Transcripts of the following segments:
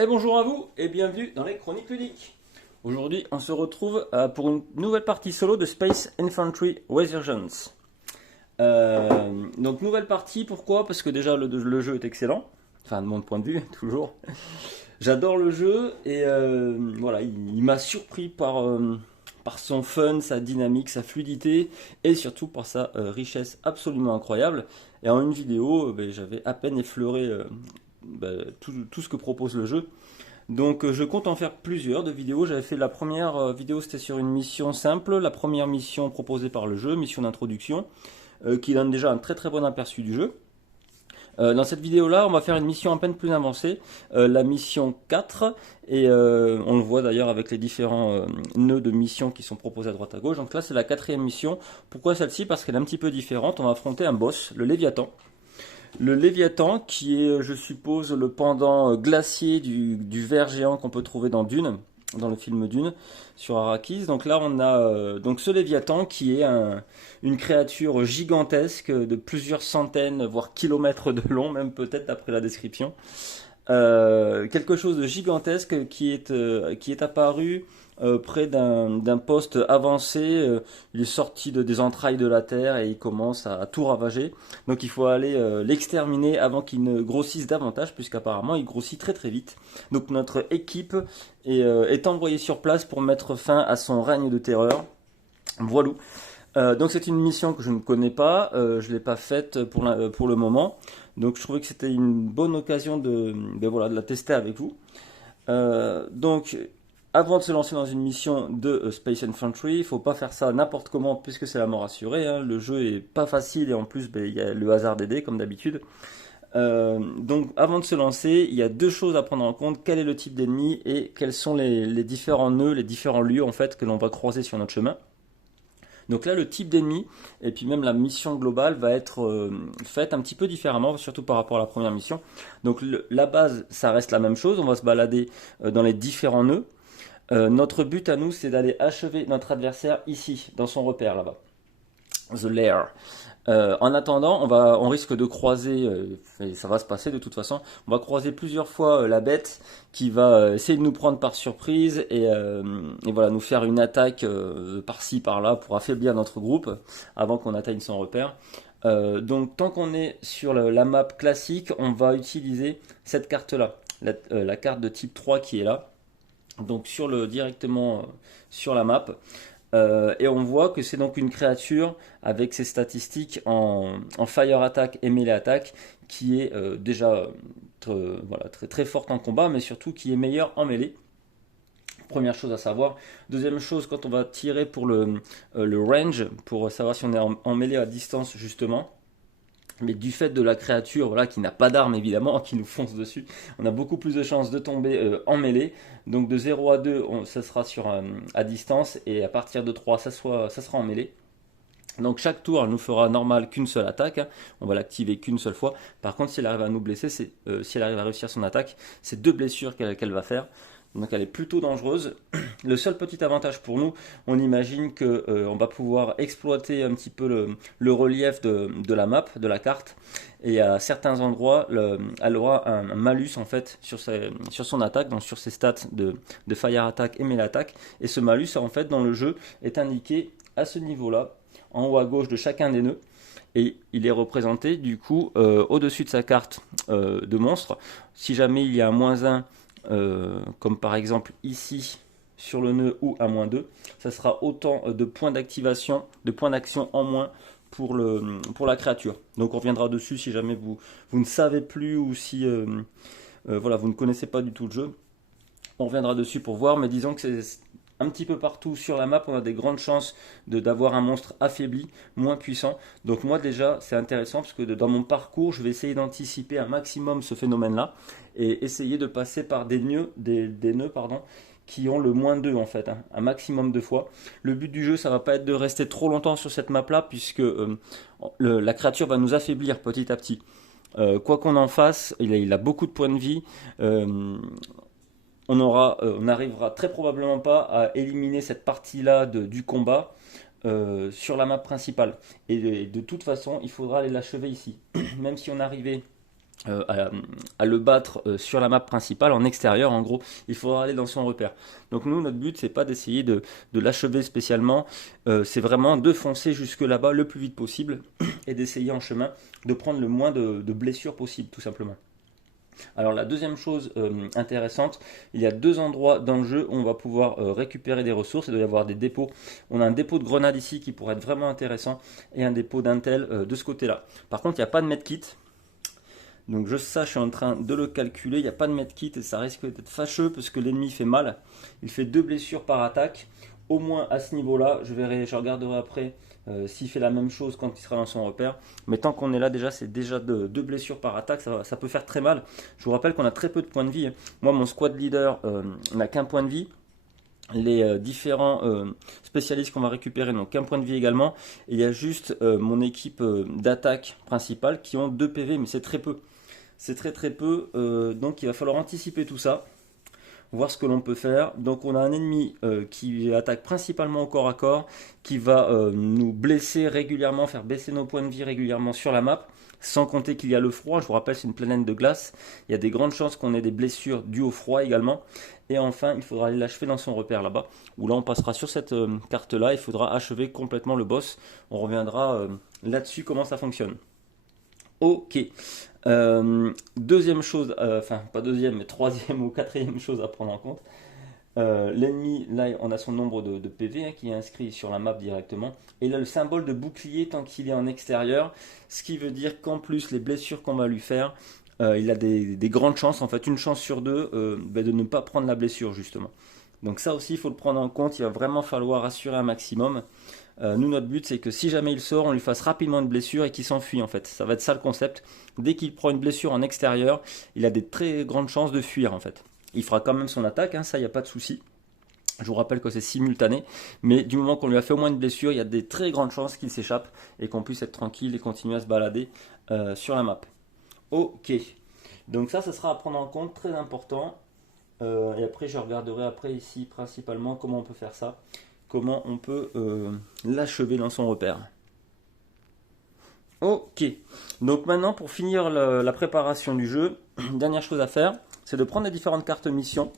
Et bonjour à vous et bienvenue dans les Chroniques Ludiques. Aujourd'hui, on se retrouve pour une nouvelle partie solo de Space Infantry Resurgence. Donc nouvelle partie, pourquoi? Parce que déjà le jeu est excellent, enfin de mon point de vue, toujours. J'adore le jeu et voilà, il m'a surpris par son fun, sa dynamique, sa fluidité et surtout par sa richesse absolument incroyable. Et en une vidéo, j'avais à peine effleuré tout ce que propose le jeu. Donc je compte en faire plusieurs de vidéos. J'avais fait la première vidéo, c'était sur une mission simple, la première mission proposée par le jeu, mission d'introduction, qui donne déjà un très très bon aperçu du jeu. Dans cette vidéo-là, on va faire une mission à peine plus avancée, la mission 4, et on le voit d'ailleurs avec les différents nœuds de missions qui sont proposés à droite à gauche. Donc là, c'est la quatrième mission. Pourquoi celle-ci? Parce qu'elle est un petit peu différente. On va affronter un boss, le Léviathan. Le Léviathan, qui est, je suppose, le pendant glacier du ver géant qu'on peut trouver dans Dune, dans le film Dune, sur Arrakis. Donc là, on a donc ce Léviathan qui est une créature gigantesque de plusieurs centaines, voire kilomètres de long, même peut-être d'après la description. Quelque chose de gigantesque qui est apparu près d'un poste avancé. Il est sorti des entrailles de la Terre et il commence à tout ravager. Donc il faut aller l'exterminer avant qu'il ne grossisse davantage, puisqu'apparemment il grossit très très vite. Donc notre équipe est envoyée sur place pour mettre fin à son règne de terreur. Voilà. Donc c'est une mission que je ne connais pas, je ne l'ai pas faite pour le moment. Donc je trouvais que c'était une bonne occasion de la tester avec vous. Donc avant de se lancer dans une mission de Space Infantry, il ne faut pas faire ça n'importe comment puisque c'est la mort assurée, hein. Le jeu est pas facile et en plus il y a le hasard des dés comme d'habitude. Donc avant de se lancer, il y a deux choses à prendre en compte: quel est le type d'ennemi et quels sont les différents nœuds, les différents lieux en fait que l'on va croiser sur notre chemin. Donc là, le type d'ennemi et puis même la mission globale va être faite un petit peu différemment, surtout par rapport à la première mission. Donc la base, ça reste la même chose. On va se balader dans les différents nœuds. Notre but à nous, c'est d'aller achever notre adversaire ici, dans son repère là-bas. The Lair. En attendant, on risque de croiser, et ça va se passer de toute façon, on va croiser plusieurs fois la bête qui va essayer de nous prendre par surprise et voilà, nous faire une attaque par-ci par-là pour affaiblir notre groupe avant qu'on atteigne son repère. Donc tant qu'on est sur la map classique, on va utiliser cette carte-là, la carte de type 3 qui est là, donc directement sur la map. Et on voit que c'est donc une créature avec ses statistiques en Fire Attack et Melee Attack qui est déjà très, très forte en combat, mais surtout qui est meilleure en mêlée. Première chose à savoir. Deuxième chose, quand on va tirer pour le range, pour savoir si on est en mêlée à distance justement, mais du fait de la créature voilà, qui n'a pas d'arme évidemment, qui nous fonce dessus, on a beaucoup plus de chances de tomber en mêlée. Donc de 0 à 2, ça sera à distance, et à partir de 3, ça sera en mêlée. Donc chaque tour, elle nous fera normal qu'une seule attaque, hein. On va l'activer qu'une seule fois. Par contre, si elle arrive à nous blesser, si elle arrive à réussir son attaque, c'est deux blessures qu'elle va faire. Donc elle est plutôt dangereuse. Le seul petit avantage pour nous, on imagine que on va pouvoir exploiter un petit peu le relief de la map, de la carte. Et à certains endroits, elle aura un malus en fait sur son attaque, donc sur ses stats de Fire Attack et Melee Attack. Et ce malus en fait dans le jeu est indiqué à ce niveau-là, en haut à gauche de chacun des nœuds. Et il est représenté du coup au-dessus de sa carte de monstre. Si jamais il y a un -1, comme par exemple ici sur le nœud, ou un -2, ça sera autant de points d'activation, de points d'action en moins pour la créature. Donc on reviendra dessus si jamais vous ne savez plus, ou si voilà, vous ne connaissez pas du tout le jeu. On reviendra dessus pour voir, mais disons que c'est un petit peu partout sur la map, on a des grandes chances d'avoir un monstre affaibli, moins puissant. Donc moi déjà, c'est intéressant parce que dans mon parcours, je vais essayer d'anticiper un maximum ce phénomène-là et essayer de passer par des nœuds, qui ont le -2 en fait, hein, un maximum de fois. Le but du jeu, ça va pas être de rester trop longtemps sur cette map-là, puisque la créature va nous affaiblir petit à petit. Quoi qu'on en fasse, il a beaucoup de points de vie. On n'arrivera très probablement pas à éliminer cette partie-là du combat sur la map principale. Et de toute façon, il faudra aller l'achever ici. Même si on arrivait à le battre sur la map principale en extérieur. En gros, il faudra aller dans son repère. Donc nous, notre but, c'est pas d'essayer de l'achever spécialement, c'est vraiment de foncer jusque là-bas le plus vite possible et d'essayer en chemin de prendre le moins de blessures possible, tout simplement. Alors la deuxième chose intéressante, il y a deux endroits dans le jeu où on va pouvoir récupérer des ressources. Il doit y avoir des dépôts. On a un dépôt de grenades ici qui pourrait être vraiment intéressant et un dépôt d'intel de ce côté-là. Par contre, il n'y a pas de medkit. Donc je suis en train de le calculer, il n'y a pas de medkit et ça risque d'être fâcheux parce que l'ennemi fait mal. Il fait 2 blessures par attaque, au moins à ce niveau-là. Je regarderai après s'il fait la même chose quand il sera dans son repère. Mais tant qu'on est là déjà, c'est déjà 2 blessures par attaque, ça peut faire très mal. Je vous rappelle qu'on a très peu de points de vie. Moi, mon squad leader n'a qu'un point de vie. Les différents spécialistes qu'on va récupérer n'ont qu'un point de vie également. Et il y a juste mon équipe d'attaque principale qui ont 2 PV, mais c'est très peu. C'est très très peu, donc il va falloir anticiper tout ça, voir ce que l'on peut faire. Donc on a un ennemi qui attaque principalement au corps à corps, qui va nous blesser régulièrement, faire baisser nos points de vie régulièrement sur la map, sans compter qu'il y a le froid. Je vous rappelle, c'est une planète de glace, il y a des grandes chances qu'on ait des blessures dues au froid également. Et enfin, il faudra aller l'achever dans son repère là-bas, où là on passera sur cette carte-là, il faudra achever complètement le boss. On reviendra là-dessus, comment ça fonctionne. Ok. Deuxième chose, enfin pas deuxième, mais troisième ou quatrième chose à prendre en compte. L'ennemi, là on a son nombre de PV qui est inscrit sur la map directement. Et là le symbole de bouclier tant qu'il est en extérieur. Ce qui veut dire qu'en plus les blessures qu'on va lui faire, il a des grandes chances, en fait une chance sur deux de ne pas prendre la blessure justement. Donc ça aussi il faut le prendre en compte, il va vraiment falloir assurer un maximum. Nous, notre but, c'est que si jamais il sort, on lui fasse rapidement une blessure et qu'il s'enfuit en fait. Ça va être ça le concept. Dès qu'il prend une blessure en extérieur, il a des très grandes chances de fuir en fait. Il fera quand même son attaque, hein, ça, il n'y a pas de souci. Je vous rappelle que c'est simultané, mais du moment qu'on lui a fait au moins une blessure, il y a des très grandes chances qu'il s'échappe et qu'on puisse être tranquille et continuer à se balader sur la map. Ok, donc ça sera à prendre en compte, très important. Et après, je regarderai après ici principalement comment on peut faire ça. Comment on peut l'achever dans son repère. Ok, donc maintenant pour finir la préparation du jeu, dernière chose à faire, c'est de prendre les différentes cartes missions.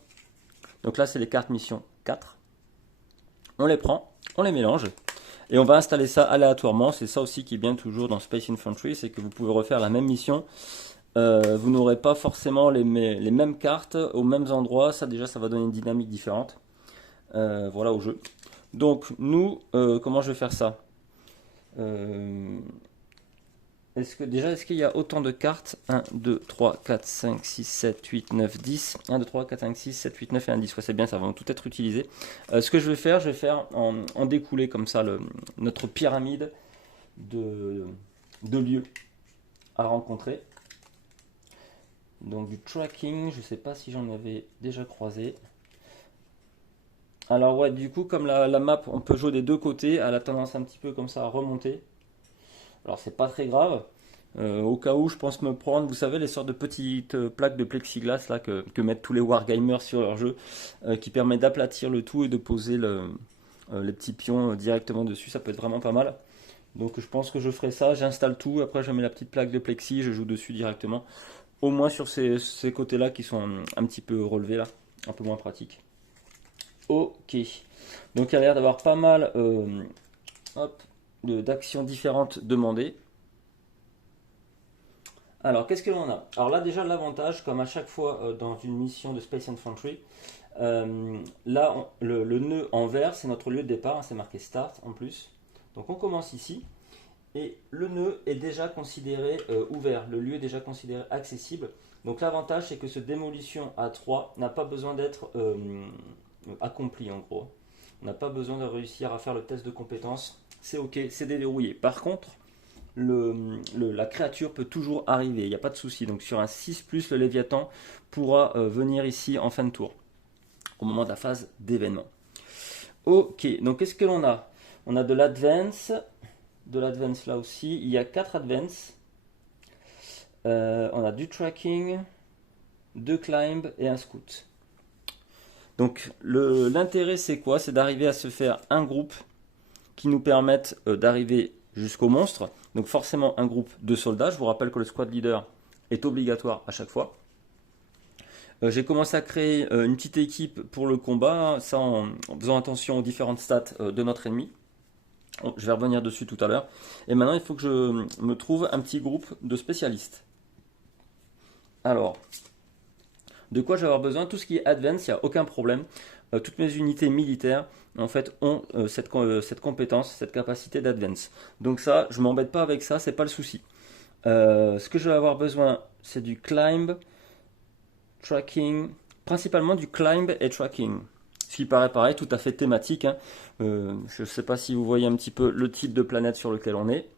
Donc là c'est les cartes missions 4. On les prend, on les mélange, et on va installer ça aléatoirement. C'est ça aussi qui est bien toujours dans Space Infantry, c'est que vous pouvez refaire la même mission. Vous n'aurez pas forcément les mêmes cartes aux mêmes endroits, ça déjà ça va donner une dynamique différente. Voilà au jeu. Donc nous, comment je vais faire ça? Est-ce qu'il y a autant de cartes? 1, 2, 3, 4, 5, 6, 7, 8, 9, 10. 1, 2, 3, 4, 5, 6, 7, 8, 9 et 1, 10. Ouais, c'est bien, ça va tout être utilisé. Ce que je vais faire en découler comme ça notre pyramide de lieux à rencontrer. Donc du tracking, je ne sais pas si j'en avais déjà croisé. Alors ouais, du coup, comme la map, on peut jouer des deux côtés, elle a tendance un petit peu comme ça à remonter. Alors c'est pas très grave. Au cas où je pense me prendre, vous savez, les sortes de petites plaques de plexiglas là, que mettent tous les wargamers sur leur jeu, qui permet d'aplatir le tout et de poser les petits pions directement dessus, ça peut être vraiment pas mal. Donc je pense que je ferai ça, j'installe tout, après je mets la petite plaque de plexi, je joue dessus directement. Au moins sur ces côtés-là qui sont un petit peu relevés là, un peu moins pratiques. Ok, donc il y a l'air d'avoir pas mal d'actions différentes demandées. Alors qu'est-ce que l'on a? Alors là déjà l'avantage, comme à chaque fois dans une mission de Space Infantry, là le nœud en vert c'est notre lieu de départ, hein, c'est marqué Start en plus. Donc on commence ici et le nœud est déjà considéré ouvert, le lieu est déjà considéré accessible. Donc l'avantage c'est que ce démolition à 3 n'a pas besoin d'être accompli en gros. On n'a pas besoin de réussir à faire le test de compétence. C'est ok, c'est déverrouillé. Par contre, la créature peut toujours arriver, il n'y a pas de souci. Donc sur un 6+, le Léviathan pourra venir ici en fin de tour, au moment de la phase d'événement. Ok, donc qu'est-ce que l'on a? On a de l'advance là aussi. Il y a 4 advance. On a du tracking, 2 climb et un scout. Donc l'intérêt c'est quoi? C'est d'arriver à se faire un groupe qui nous permette d'arriver jusqu'au monstre. Donc forcément un groupe de soldats. Je vous rappelle que le squad leader est obligatoire à chaque fois. J'ai commencé à créer une petite équipe pour le combat, ça en faisant attention aux différentes stats de notre ennemi. Je vais revenir dessus tout à l'heure. Et maintenant, il faut que je me trouve un petit groupe de spécialistes. Alors, de quoi je vais avoir besoin? Tout ce qui est advance, il n'y a aucun problème. Toutes mes unités militaires, en fait, ont cette compétence, cette capacité d'advance. Donc ça, je m'embête pas avec ça, c'est pas le souci. Ce que je vais avoir besoin, c'est du climb, tracking, principalement du climb et tracking. Ce qui paraît pareil, tout à fait thématique, hein. Je ne sais pas si vous voyez un petit peu le type de planète sur lequel on est.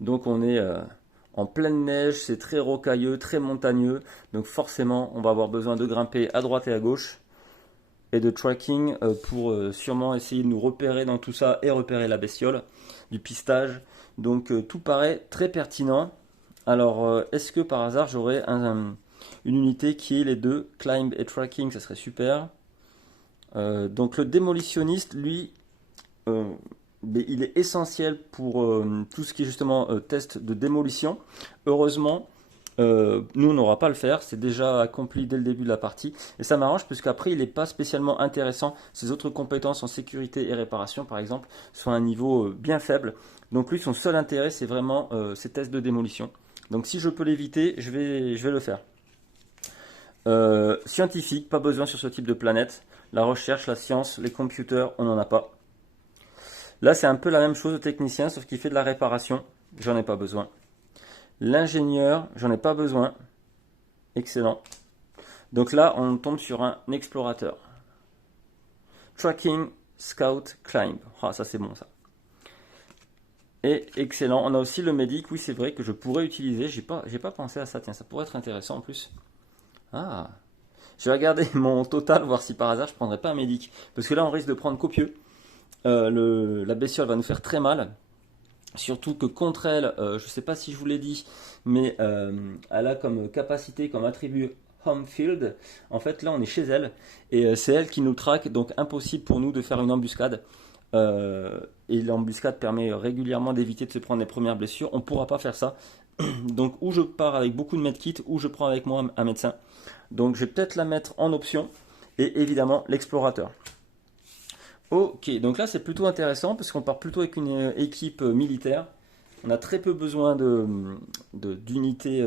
Donc on est en pleine neige, c'est très rocailleux, très montagneux. Donc forcément, on va avoir besoin de grimper à droite et à gauche. Et de tracking pour sûrement essayer de nous repérer dans tout ça et repérer la bestiole, du pistage. Donc tout paraît très pertinent. Alors est-ce que par hasard j'aurais une unité qui est les deux, climb et tracking, ça serait super. Donc le démolitionniste, lui, il est essentiel pour tout ce qui est justement test de démolition. Heureusement, nous on n'aura pas à le faire, c'est déjà accompli dès le début de la partie. Et ça m'arrange puisqu'après il n'est pas spécialement intéressant. Ses autres compétences en sécurité et réparation par exemple sont à un niveau bien faible. Donc lui son seul intérêt c'est vraiment ces tests de démolition. Donc si je peux l'éviter, je vais le faire. Scientifique, pas besoin sur ce type de planète. La recherche, la science, les computers, on n'en a pas. Là, c'est un peu la même chose au technicien, sauf qu'il fait de la réparation. J'en ai pas besoin. L'ingénieur, j'en ai pas besoin. Excellent. Donc là, on tombe sur un explorateur. Tracking, scout, climb. Ah, ça c'est bon ça. Et excellent. On a aussi le médic. Oui, c'est vrai que je pourrais utiliser. J'ai pas pensé à ça. Tiens, ça pourrait être intéressant en plus. Ah. Je vais regarder mon total, voir si par hasard je prendrais pas un médic. Parce que là, on risque de prendre copieux. La bestiole va nous faire très mal. Surtout que contre elle, je ne sais pas si je vous l'ai dit, mais elle a comme capacité, comme attribut home field. En fait, là, on est chez elle. Et c'est elle qui nous traque. Donc, impossible pour nous de faire une embuscade. Et l'embuscade permet régulièrement d'éviter de se prendre les premières blessures. On ne pourra pas faire ça. Donc, ou je pars avec beaucoup de medkits, ou je prends avec moi un médecin. Donc je vais peut-être la mettre en option. Et évidemment l'explorateur. Ok, donc là c'est plutôt intéressant parce qu'on part plutôt avec une équipe militaire. On a très peu besoin d'unités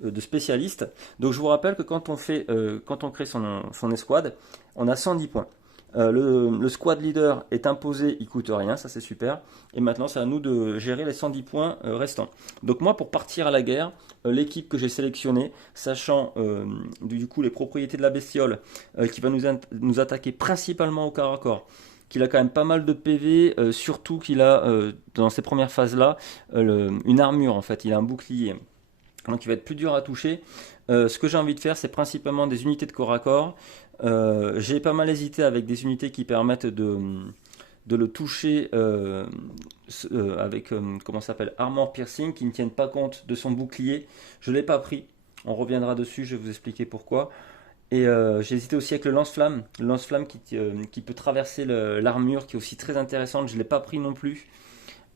de spécialistes. Donc je vous rappelle que quand on crée son escouade, on a 110 points. Le squad leader est imposé, il coûte rien, ça c'est super. Et maintenant c'est à nous de gérer les 110 points restants. Donc moi pour partir à la guerre, l'équipe que j'ai sélectionnée, sachant du coup les propriétés de la bestiole qui va nous attaquer principalement au corps à corps, qu'il a quand même pas mal de PV, surtout qu'il a dans ces premières phases là une armure en fait, il a un bouclier. Donc il va être plus dur à toucher. Ce que j'ai envie de faire c'est principalement des unités de corps à corps. J'ai pas mal hésité avec des unités qui permettent de le toucher avec comment ça s'appelle, armor piercing, qui ne tiennent pas compte de son bouclier. Je ne l'ai pas pris, on reviendra dessus, je vais vous expliquer pourquoi. Et j'ai hésité aussi avec le lance-flamme qui peut traverser l'armure, qui est aussi très intéressante, je ne l'ai pas pris non plus.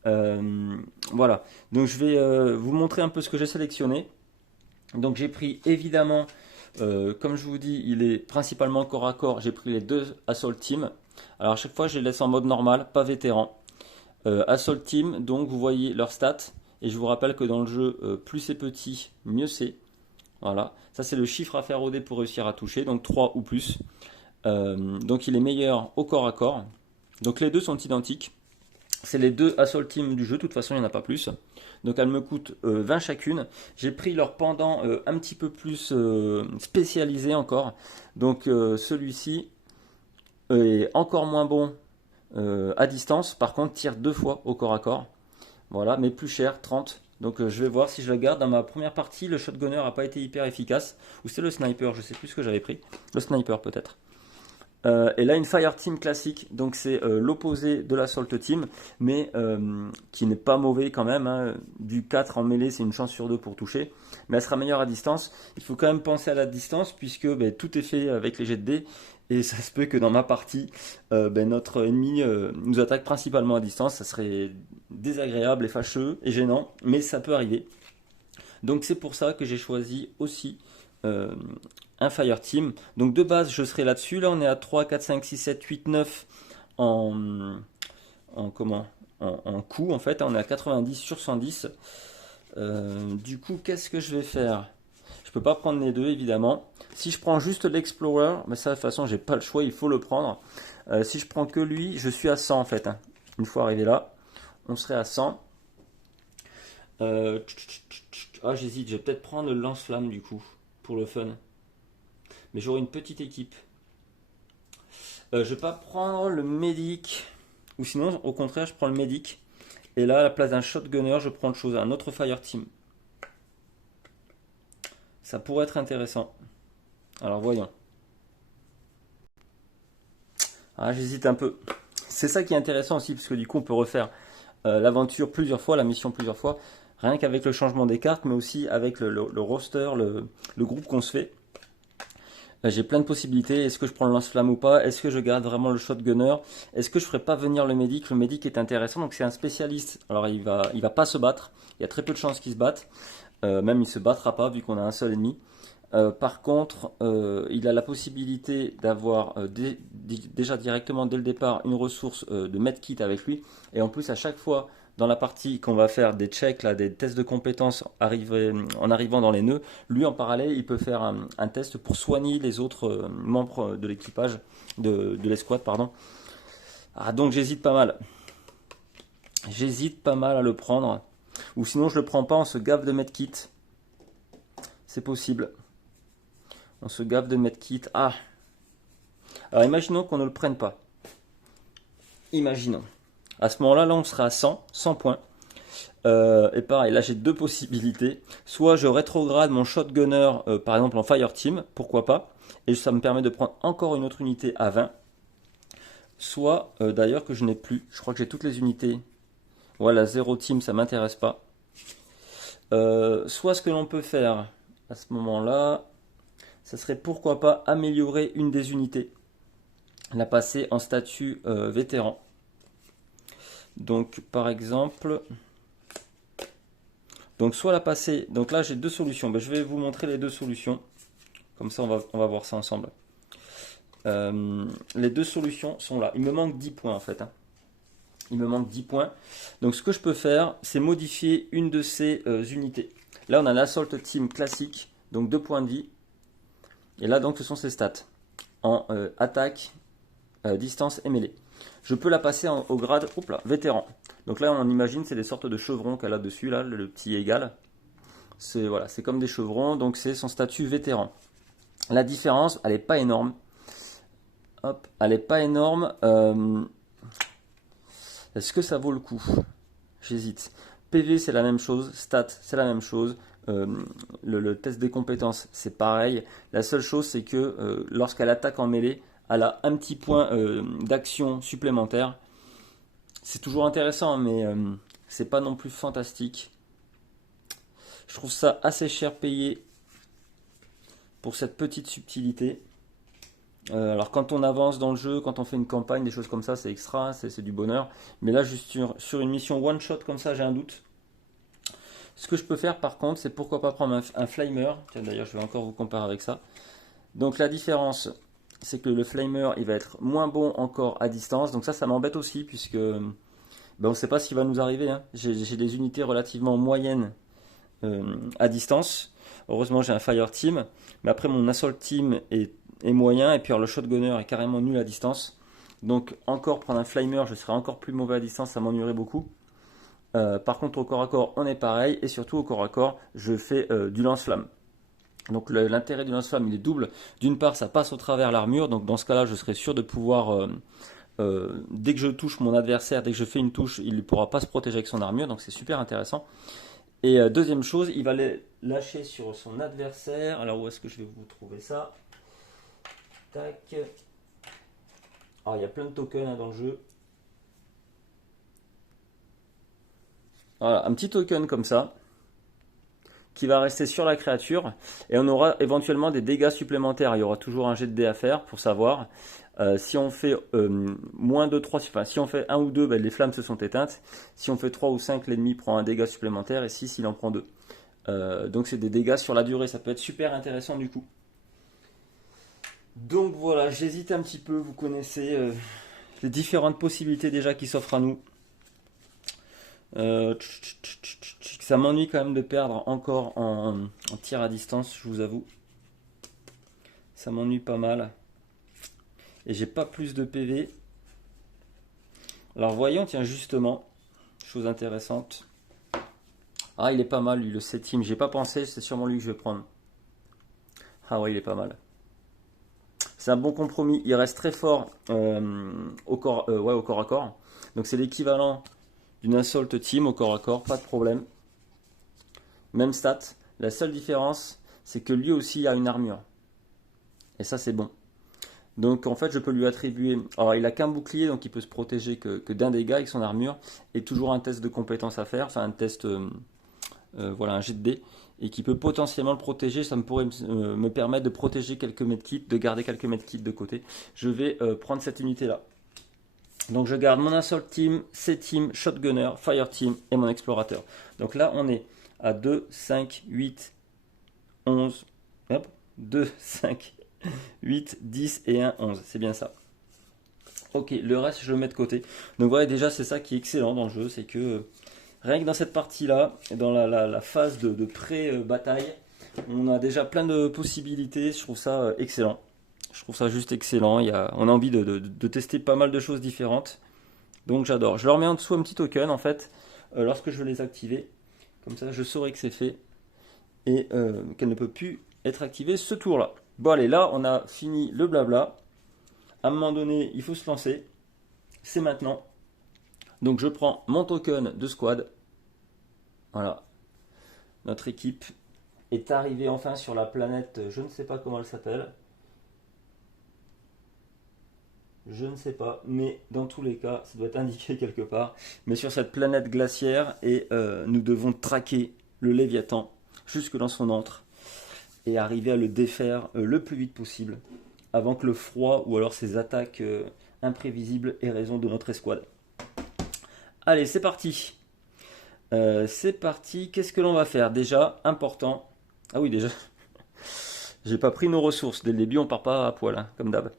Voilà, donc je vais vous montrer un peu ce que j'ai sélectionné. Donc j'ai pris évidemment, comme je vous dis, il est principalement corps à corps. J'ai pris les deux Assault Team. Alors à chaque fois, je les laisse en mode normal, pas vétéran. Assault Team, donc vous voyez leurs stats. Et je vous rappelle que dans le jeu, plus c'est petit, mieux c'est. Voilà, ça c'est le chiffre à faire au dé pour réussir à toucher, donc 3 ou plus. Donc il est meilleur au corps à corps. Donc les deux sont identiques. C'est les deux Assault Team du jeu, de toute façon il n'y en a pas plus. Donc elles me coûtent 20 chacune. J'ai pris leur pendant un petit peu plus spécialisé encore. Donc celui-ci est encore moins bon à distance. Par contre tire 2 fois au corps à corps. Voilà, mais plus cher, 30. Donc je vais voir si je le garde. Dans ma première partie, le shotgunner n'a pas été hyper efficace. Ou c'est le sniper, je ne sais plus ce que j'avais pris. Le sniper peut-être. Et là une Fire Team classique, donc c'est l'opposé de l'Assault Team, mais qui n'est pas mauvais quand même, hein. Du 4 en mêlée c'est une chance sur 2 pour toucher, mais elle sera meilleure à distance. Il faut quand même penser à la distance puisque tout est fait avec les jets de dés, et ça se peut que dans ma partie, notre ennemi nous attaque principalement à distance. Ça serait désagréable et fâcheux et gênant, mais ça peut arriver. Donc c'est pour ça que j'ai choisi aussi euh, un Fireteam. Donc de base, je serai là-dessus. Là, on est à 3, 4, 5, 6, 7, 8, 9 en, en comment? En coup, en fait. On est à 90 sur 110. Du coup, qu'est-ce que je vais faire? Je peux pas prendre les deux, évidemment. Si je prends juste l'Explorer, mais ça, de toute façon, j'ai pas le choix, il faut le prendre. Si je prends que lui, je suis à 100 en fait, hein. Une fois arrivé là, on serait à 100. Ah, j'hésite, je vais peut-être prendre le lance-flamme du coup, pour le fun. Mais j'aurai une petite équipe. Je vais pas prendre le médic. Ou sinon, au contraire, je prends le médic. Et là, à la place d'un shotgunner, je prends un autre fireteam. Ça pourrait être intéressant. Alors voyons. Ah, j'hésite un peu. C'est ça qui est intéressant aussi, parce que du coup, on peut refaire l'aventure plusieurs fois, la mission plusieurs fois, rien qu'avec le changement des cartes, mais aussi avec le roster, le groupe qu'on se fait. J'ai plein de possibilités. Est-ce que je prends le lance-flamme ou pas? Est-ce que je garde vraiment le shotgunner? Est-ce que je ferais pas venir le médic? Le médic est intéressant, donc c'est un spécialiste. Alors il va pas se battre. Il y a très peu de chances qu'il se batte. Même il se battra pas vu qu'on a un seul ennemi. Par contre, il a la possibilité d'avoir déjà directement dès le départ une ressource de medkit avec lui. Et en plus, à chaque fois dans la partie qu'on va faire des checks, là, des tests de compétences en arrivant dans les nœuds, lui en parallèle, il peut faire un test pour soigner les autres membres de l'équipage, de l'escouade, pardon. Ah, donc j'hésite pas mal. J'hésite pas mal à le prendre. Ou sinon, je le prends pas, on se gave de medkit. C'est possible. On se gave de medkit. Ah. Alors imaginons qu'on ne le prenne pas. Imaginons. À ce moment-là, là, on sera à 100 points. Et pareil, là j'ai deux possibilités. Soit je rétrograde mon shotgunner, par exemple en fireteam, pourquoi pas. Et ça me permet de prendre encore une autre unité à 20. Soit d'ailleurs que je n'ai plus. Je crois que j'ai toutes les unités. Voilà, 0 team, ça m'intéresse pas. Soit ce que l'on peut faire à ce moment-là, ça serait pourquoi pas améliorer une des unités, la passer en statut vétéran. Donc par exemple, donc soit la passer, donc là j'ai deux solutions, je vais vous montrer les deux solutions, comme ça on va voir ça ensemble. Les deux solutions sont là, il me manque 10 points en fait, hein. Il me manque 10 points, donc ce que je peux faire c'est modifier une de ces unités. Là on a l'assault team classique, donc 2 points de vie, et là donc ce sont ses stats, en attaque, distance et mêlée. Je peux la passer au grade vétéran. Donc là, on imagine, c'est des sortes de chevrons qu'elle a dessus, là, le petit égal. C'est voilà, c'est comme des chevrons, donc c'est son statut vétéran. La différence, elle n'est pas énorme. Hop, elle n'est pas énorme. Est-ce que ça vaut le coup? J'hésite. PV, c'est la même chose. Stat, c'est la même chose. Le test des compétences, c'est pareil. La seule chose, c'est que lorsqu'elle attaque en mêlée, elle a un petit point d'action supplémentaire. C'est toujours intéressant, mais c'est pas non plus fantastique. Je trouve ça assez cher payé pour cette petite subtilité. Alors quand on avance dans le jeu, quand on fait une campagne, des choses comme ça, c'est extra, c'est du bonheur. Mais là, juste sur une mission one shot comme ça, j'ai un doute. Ce que je peux faire par contre, c'est pourquoi pas prendre un flamer. Tiens, d'ailleurs, je vais encore vous comparer avec ça. Donc la différence, c'est que le flamer, il va être moins bon encore à distance. Donc ça m'embête aussi, puisque on ne sait pas ce qui va nous arriver, hein. J'ai des unités relativement moyennes à distance. Heureusement, j'ai un fire team. Mais après, mon assault team est moyen. Et puis, alors, le shotgunner est carrément nul à distance. Donc, encore prendre un flamer, je serais encore plus mauvais à distance. Ça m'ennuierait beaucoup. Par contre, au corps à corps, on est pareil. Et surtout, au corps à corps, je fais du lance-flamme. Donc, l'intérêt du lance-flamme, il est double. D'une part, ça passe au travers l'armure. Donc, dans ce cas-là, je serais sûr de pouvoir... dès que je touche mon adversaire, dès que je fais une touche, il ne pourra pas se protéger avec son armure, donc c'est super intéressant. Et deuxième chose, il va les lâcher sur son adversaire. Alors où est-ce que je vais vous trouver ça? Tac. Alors il y a plein de tokens hein, dans le jeu. Voilà, un petit token comme ça, qui va rester sur la créature, et on aura éventuellement des dégâts supplémentaires. Il y aura toujours un jet de dés à faire pour savoir. Si on fait moins de 3, enfin si on fait 1 ou 2, les flammes se sont éteintes. Si on fait 3 ou 5, l'ennemi prend un dégât supplémentaire, et 6, il en prend 2. Donc c'est des dégâts sur la durée, ça peut être super intéressant du coup. Donc voilà, j'hésite un petit peu, vous connaissez les différentes possibilités déjà qui s'offrent à nous. Ça m'ennuie quand même de perdre encore en tir à distance, je vous avoue. Ça m'ennuie pas mal. Et j'ai pas plus de PV. Alors voyons, tiens justement, chose intéressante. Ah, il est pas mal lui, le 7ème. J'ai pas pensé, c'est sûrement lui que je vais prendre. Ah ouais, il est pas mal. C'est un bon compromis. Il reste très fort au corps à corps. Donc c'est l'équivalent d'une assault team au corps à corps, pas de problème. Même stat. La seule différence, c'est que lui aussi a une armure. Et ça, c'est bon. Donc en fait, je peux lui attribuer. Alors il a qu'un bouclier, donc il peut se protéger que d'un dégât avec son armure. Et toujours un test de compétence à faire, enfin un test, voilà, un jet de dés. Et qui peut potentiellement le protéger. Ça me pourrait me permettre de protéger quelques medkits, de garder quelques medkits de côté. Je vais prendre cette unité-là. Donc je garde mon Assault Team, C-Team, Shotgunner, Fire Team et mon Explorateur. Donc là, on est à 2, 5, 8, 11, hop, 2, 5, 8, 10 et 1, 11. C'est bien ça. Ok, le reste, je le mets de côté. Donc voilà, déjà, c'est ça qui est excellent dans le jeu. C'est que rien que dans cette partie-là, dans la phase de pré-bataille, on a déjà plein de possibilités. Je trouve ça excellent. Je trouve ça juste excellent. On a envie de tester pas mal de choses différentes. Donc j'adore. Je leur mets en dessous un petit token en fait lorsque je vais les activer. Comme ça je saurai que c'est fait et qu'elle ne peut plus être activée ce tour-là. Bon allez, là on a fini le blabla. À un moment donné, il faut se lancer. C'est maintenant. Donc je prends mon token de squad. Voilà. Notre équipe est arrivée enfin sur la planète, je ne sais pas comment elle s'appelle. Je ne sais pas, mais dans tous les cas, ça doit être indiqué quelque part. Mais sur cette planète glaciaire, et nous devons traquer le Léviathan jusque dans son antre et arriver à le défaire le plus vite possible, avant que le froid ou alors ses attaques imprévisibles aient raison de notre escouade. Allez, c'est parti. C'est parti. Qu'est-ce que l'on va faire? Déjà, important. Ah oui, déjà, j'ai pas pris nos ressources. Dès le début, on part pas à poil, hein, comme d'hab.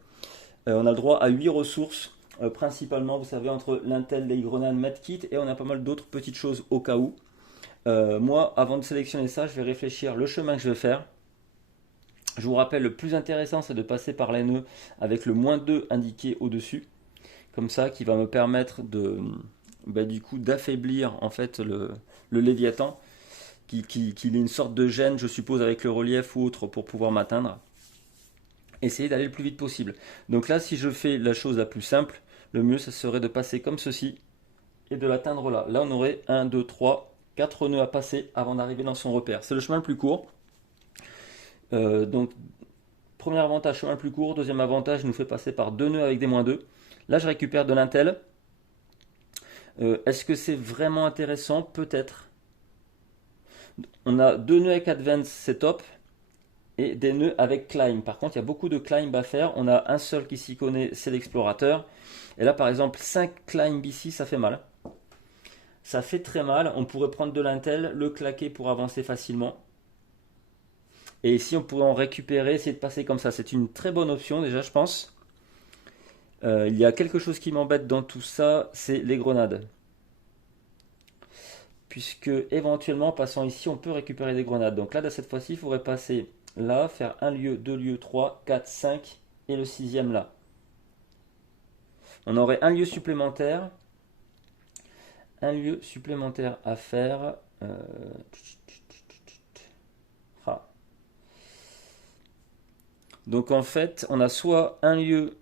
On a le droit à 8 ressources, principalement, vous savez, entre l'intel, les grenades, medkit, et on a pas mal d'autres petites choses au cas où. Moi, avant de sélectionner ça, je vais réfléchir le chemin que je vais faire. Je vous rappelle, le plus intéressant, c'est de passer par l'NE avec le -2 indiqué au-dessus, comme ça, qui va me permettre du coup, d'affaiblir en fait le Léviathan, qu'il ait une sorte de gêne, je suppose, avec le relief ou autre pour pouvoir m'atteindre. Essayer d'aller le plus vite possible. Donc là, si je fais la chose la plus simple, le mieux, ça serait de passer comme ceci et de l'atteindre là. Là, on aurait 1, 2, 3, 4 nœuds à passer avant d'arriver dans son repère. C'est le chemin le plus court. Donc, premier avantage, chemin le plus court. Deuxième avantage, il nous fait passer par 2 nœuds avec des -2. Là, je récupère de l'intel. Est-ce que c'est vraiment intéressant? Peut-être. On a 2 nœuds avec Advance, c'est top. Et des nœuds avec climb. Par contre, il y a beaucoup de climb à faire. On a un seul qui s'y connaît, c'est l'explorateur. Et là, par exemple, 5 climb ici, ça fait mal. Ça fait très mal. On pourrait prendre de l'intel, le claquer pour avancer facilement. Et ici, on pourrait en récupérer, essayer de passer comme ça. C'est une très bonne option déjà, je pense. Il y a quelque chose qui m'embête dans tout ça, c'est les grenades. Puisque éventuellement, en passant ici, on peut récupérer des grenades. Donc là, cette fois-ci, il faudrait passer là, faire 1 lieu, 2 lieux, 3, 4, 5 et le 6e là. On aurait un lieu supplémentaire. Un lieu supplémentaire à faire. Donc en fait, on a soit un lieu,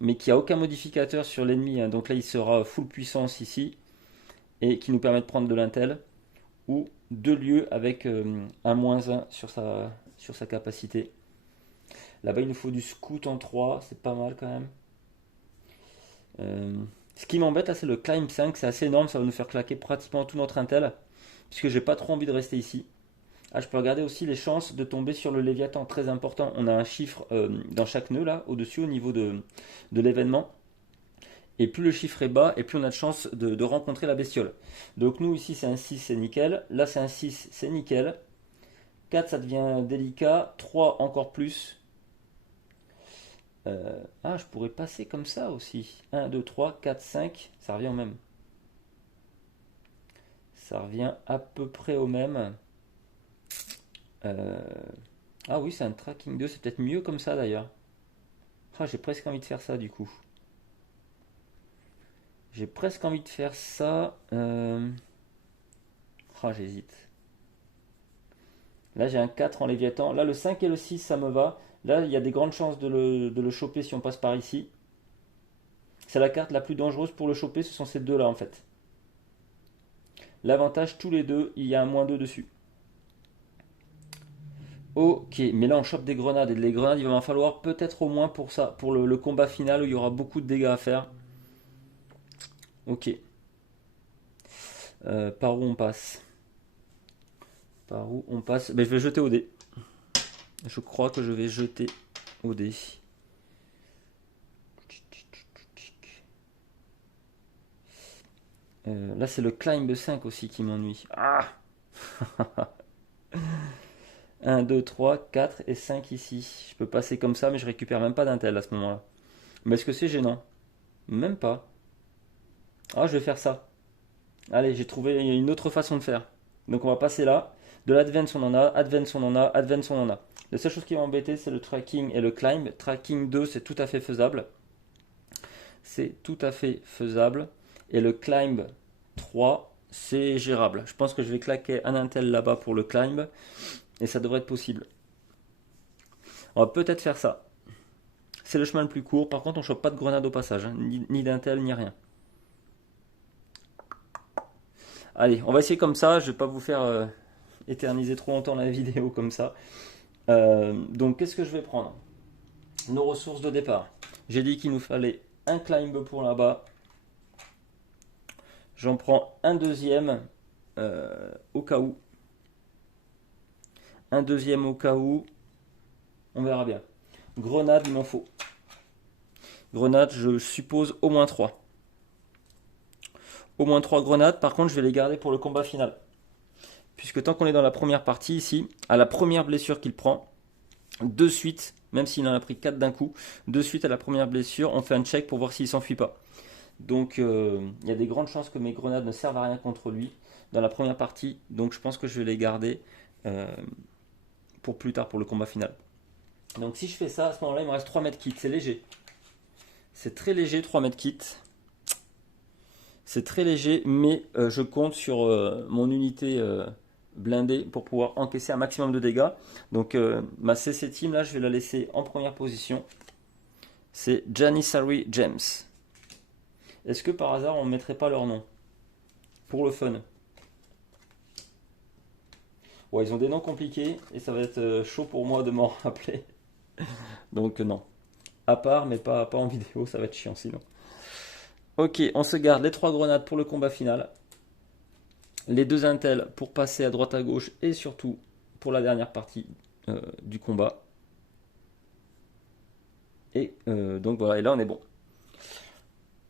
mais qui a aucun modificateur sur l'ennemi. Hein, donc là, il sera full puissance ici. Et qui nous permet de prendre de l'intel. Ou 2 lieux avec un -1 sur sa capacité. Là-bas, il nous faut du scout en 3, c'est pas mal quand même. Ce qui m'embête là, c'est le climb 5, c'est assez énorme, ça va nous faire claquer pratiquement tout notre intel. Puisque j'ai pas trop envie de rester ici. Ah, je peux regarder aussi les chances de tomber sur le Léviathan, très important. On a un chiffre dans chaque nœud là, au-dessus, au niveau de l'événement. Et plus le chiffre est bas, et plus on a de chance de rencontrer la bestiole. Donc nous ici c'est un 6, c'est nickel. Là c'est un 6, c'est nickel. 4 ça devient délicat. 3 encore plus. Je pourrais passer comme ça aussi. 1, 2, 3, 4, 5. Ça revient au même. Ça revient à peu près au même. Euh, Ah oui, c'est un tracking 2. C'est peut-être mieux comme ça d'ailleurs. J'ai presque envie de faire ça du coup. J'ai presque envie de faire ça. J'hésite. Là, j'ai un 4 en Léviathan. Là, le 5 et le 6, ça me va. Là, il y a des grandes chances de le choper si on passe par ici. C'est la carte la plus dangereuse pour le choper, ce sont ces deux-là en fait. L'avantage, tous les deux, il y a un -2 dessus. Ok, mais là on chope des grenades. Et les grenades, il va en falloir peut-être au moins pour ça, pour le combat final où il y aura beaucoup de dégâts à faire. Ok. Par où on passe? Par où on passe? Je vais jeter au dé. Je crois que je vais jeter au dé. Là, c'est le climb 5 aussi qui m'ennuie. 1, 2, 3, 4 et 5 ici. Je peux passer comme ça, mais je récupère même pas d'intel à ce moment-là. Mais est-ce que c'est gênant? Même pas. Je vais faire ça. Allez, j'ai trouvé une autre façon de faire. Donc on va passer là. De l'advance on en a, advance on en a, advance on en a. La seule chose qui va m'embêter c'est le tracking et le climb. Tracking 2 c'est tout à fait faisable. C'est tout à fait faisable. Et le climb 3 c'est gérable. Je pense que je vais claquer un intel là-bas pour le climb. Et ça devrait être possible. On va peut-être faire ça. C'est le chemin le plus court. Par contre on ne chope pas de grenade au passage. Hein. Ni d'intel ni rien. Allez, on va essayer comme ça. Je ne vais pas vous faire éterniser trop longtemps la vidéo comme ça. Donc qu'est-ce que je vais prendre? Nos ressources de départ. J'ai dit qu'il nous fallait un climb pour là-bas. J'en prends un deuxième au cas où. Un deuxième au cas où. On verra bien. Grenade, il m'en faut. Grenade, je suppose au moins 3. Au moins 3 grenades. Par contre, je vais les garder pour le combat final. Puisque tant qu'on est dans la première partie ici, à la première blessure qu'il prend, de suite, même s'il en a pris 4 d'un coup, de suite à la première blessure, on fait un check pour voir s'il s'enfuit pas. Donc il y a des grandes chances que mes grenades ne servent à rien contre lui dans la première partie. Donc je pense que je vais les garder pour plus tard, pour le combat final. Donc si je fais ça, à ce moment-là, il me reste 3 mètres kit. C'est léger. C'est très léger, 3 mètres kit. C'est très léger, mais je compte sur mon unité blindée pour pouvoir encaisser un maximum de dégâts. Donc ma CC team, là, je vais la laisser en première position. C'est Janissary James. Est-ce que par hasard, on ne mettrait pas leur nom? Pour le fun. Ouais, ils ont des noms compliqués et ça va être chaud pour moi de m'en rappeler. Donc non. À part, mais pas en vidéo, ça va être chiant sinon. Ok, on se garde les 3 grenades pour le combat final. Les 2 intels pour passer à droite à gauche et surtout pour la dernière partie du combat. Et donc voilà, et là on est bon.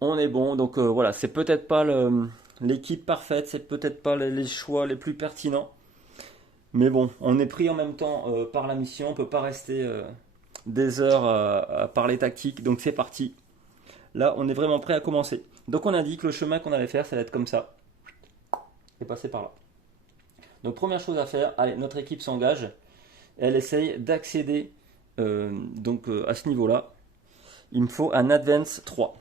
On est bon, donc voilà, c'est peut-être pas l'équipe parfaite, c'est peut-être pas les choix les plus pertinents. Mais bon, on est pris en même temps par la mission, on peut pas rester des heures à parler tactique, donc c'est parti. Là, on est vraiment prêt à commencer. Donc on a dit que le chemin qu'on allait faire, ça allait être comme ça. Et passer par là. Donc première chose à faire, allez, notre équipe s'engage. Elle essaye d'accéder à ce niveau-là. Il me faut un Advance 3.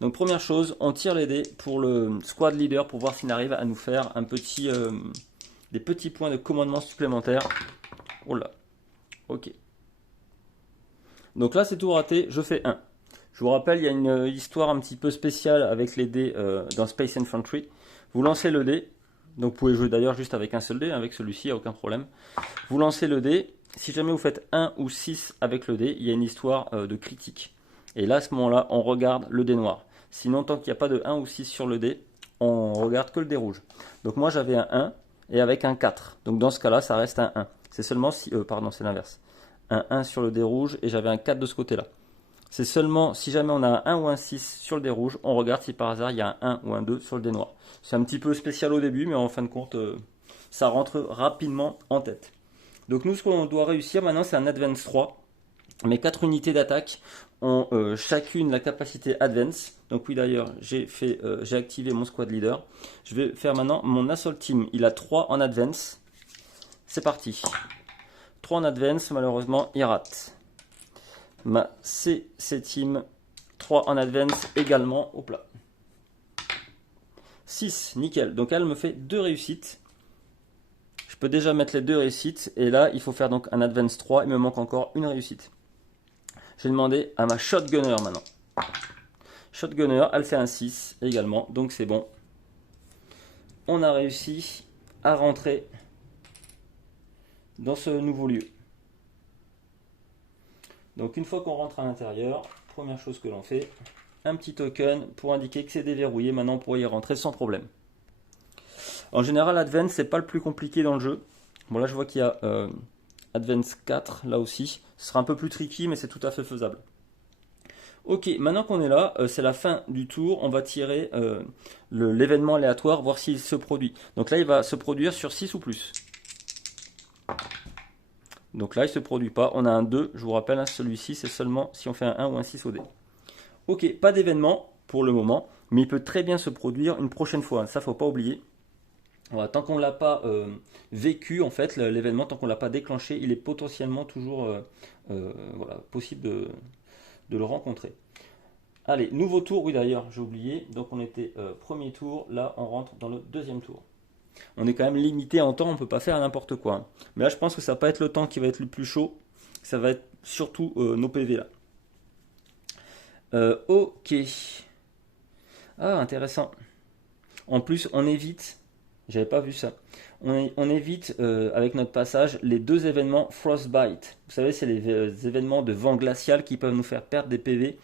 Donc première chose, on tire les dés pour le squad leader pour voir s'il arrive à nous faire des petits points de commandement supplémentaires. Oh là, ok. Donc là c'est tout raté, je fais 1. Je vous rappelle, il y a une histoire un petit peu spéciale avec les dés dans Space Infantry. Vous lancez le dé, donc vous pouvez jouer d'ailleurs juste avec un seul dé, avec celui-ci, il n'y a aucun problème. Vous lancez le dé, si jamais vous faites 1 ou 6 avec le dé, il y a une histoire de critique. Et là, à ce moment-là, on regarde le dé noir. Sinon, tant qu'il n'y a pas de 1 ou 6 sur le dé, on regarde que le dé rouge. Donc moi, j'avais un 1 et avec un 4. Donc dans ce cas-là, ça reste un 1. C'est seulement si... pardon, c'est l'inverse. Un 1 sur le dé rouge et j'avais un 4 de ce côté-là. C'est seulement si jamais on a un 1 ou un 6 sur le dé rouge, on regarde si par hasard il y a un 1 ou un 2 sur le dé noir. C'est un petit peu spécial au début, mais en fin de compte, ça rentre rapidement en tête. Donc nous, ce qu'on doit réussir maintenant, c'est un Advance 3. Mes 4 unités d'attaque ont chacune la capacité Advance. Donc oui, d'ailleurs, j'ai activé mon squad leader. Je vais faire maintenant mon Assault Team. Il a 3 en Advance. C'est parti. 3 en Advance, malheureusement, il rate. Ma CC Team, 3 en Advance également au plat. 6, nickel. Donc elle me fait 2 réussites. Je peux déjà mettre les 2 réussites. Et là, il faut faire donc un Advance 3. Il me manque encore une réussite. Je vais demander à ma Shotgunner maintenant. Shotgunner, elle fait un 6 également. Donc c'est bon. On a réussi à rentrer dans ce nouveau lieu. Donc une fois qu'on rentre à l'intérieur, première chose que l'on fait, un petit token pour indiquer que c'est déverrouillé. Maintenant on pourrait y rentrer sans problème. En général, Advance, c'est pas le plus compliqué dans le jeu. Bon là je vois qu'il y a Advance 4 là aussi. Ce sera un peu plus tricky mais c'est tout à fait faisable. Ok, maintenant qu'on est là, c'est la fin du tour. On va tirer l'événement aléatoire, voir s'il se produit. Donc là il va se produire sur 6 ou plus. Donc là il ne se produit pas. On a un 2, je vous rappelle, hein, celui-ci c'est seulement si on fait un 1 ou un 6 au dé. Ok, pas d'événement pour le moment, mais il peut très bien se produire une prochaine fois. Ça, faut pas oublier. Voilà, tant qu'on ne l'a pas vécu, en fait, l'événement, tant qu'on ne l'a pas déclenché, il est potentiellement toujours voilà, possible de le rencontrer. Allez, nouveau tour, oui d'ailleurs, j'ai oublié. Donc on était premier tour, là on rentre dans le deuxième tour. On est quand même limité en temps, on ne peut pas faire n'importe quoi, hein. Mais là je pense que ça va pas être le temps qui va être le plus chaud, ça va être surtout nos PV là. Ok. Ah, intéressant. En plus, on évite, j'avais pas vu ça, on évite avec notre passage les 2 événements Frostbite. Vous savez, c'est les événements de vent glacial qui peuvent nous faire perdre des PV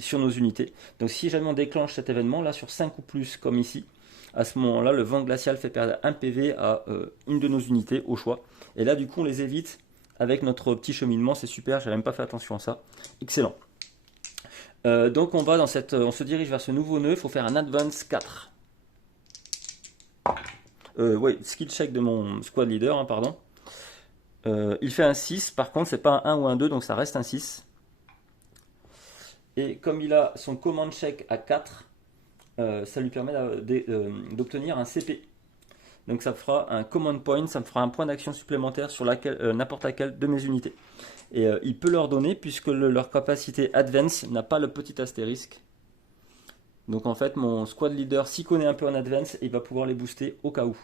sur nos unités. Donc si jamais on déclenche cet événement là sur 5 ou plus comme ici, à ce moment là le vent glacial fait perdre un PV à une de nos unités au choix. Et là du coup on les évite avec notre petit cheminement, c'est super, j'avais même pas fait attention à ça. Excellent. Donc on va on se dirige vers ce nouveau nœud, il faut faire un Advance 4. Oui, skill check de mon squad leader, hein, pardon. Il fait un 6, par contre c'est pas un 1 ou un 2, donc ça reste un 6. Et comme il a son command check à 4, ça lui permet d'obtenir un CP. Donc ça fera un command point, ça me fera un point d'action supplémentaire sur n'importe laquelle de mes unités. Et il peut leur donner puisque leur capacité Advance n'a pas le petit astérisque. Donc en fait mon squad leader s'y connaît un peu en Advance et il va pouvoir les booster au cas où.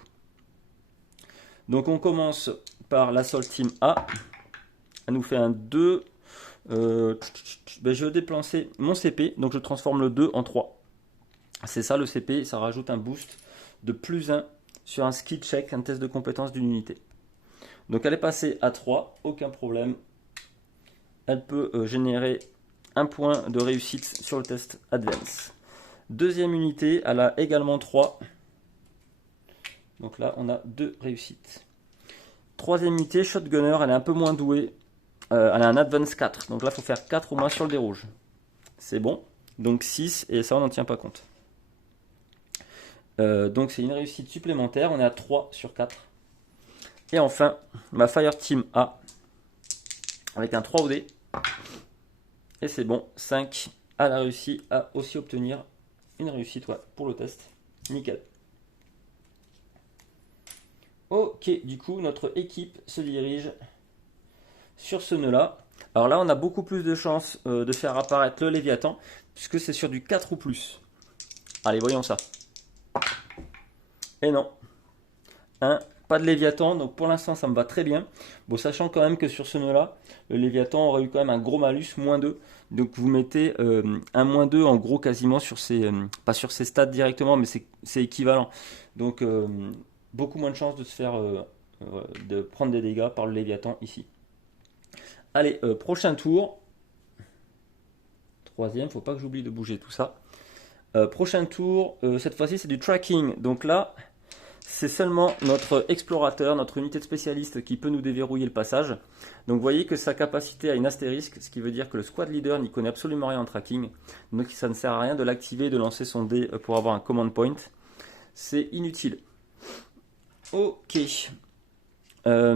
Donc on commence par l'Assault Team A. Elle nous fait un 2. Je vais déplacer mon CP, donc je transforme le 2 en 3. C'est ça le CP, ça rajoute un boost de plus 1 sur un skill check, un test de compétence d'une unité. Donc elle est passée à 3, aucun problème. Elle peut générer un point de réussite sur le test Advance. Deuxième unité, elle a également 3. Donc là, on a 2 réussites. Troisième unité, Shotgunner, elle est un peu moins douée. Elle a un Advance 4. Donc là, il faut faire 4 au moins sur le dé rouge. C'est bon. Donc 6, et ça, on n'en tient pas compte. Donc c'est une réussite supplémentaire. On est à 3 sur 4. Et enfin, ma Fire Team A, avec un 3 au dé. Et c'est bon, 5. Elle a réussi à aussi obtenir une réussite pour le test. Nickel. Ok, du coup, notre équipe se dirige sur ce nœud-là. Alors là, on a beaucoup plus de chances de faire apparaître le Léviathan, puisque c'est sur du 4 ou plus. Allez, voyons ça. Et non. Pas de Léviathan, donc pour l'instant, ça me va très bien. Bon, sachant quand même que sur ce nœud-là, le Léviathan aurait eu quand même un gros malus, -2. Donc vous mettez un -2 en gros quasiment sur ces... pas sur ces stats directement, mais c'est équivalent. Donc beaucoup moins de chances de se faire... de prendre des dégâts par le Léviathan ici. Allez, prochain tour. Troisième, faut pas que j'oublie de bouger tout ça. Prochain tour, cette fois-ci c'est du tracking. Donc là, c'est seulement notre explorateur, notre unité de spécialiste qui peut nous déverrouiller le passage. Donc vous voyez que sa capacité a une astérisque, ce qui veut dire que le squad leader n'y connaît absolument rien en tracking. Donc ça ne sert à rien de l'activer, de lancer son dé pour avoir un command point. C'est inutile. Ok. Ouais,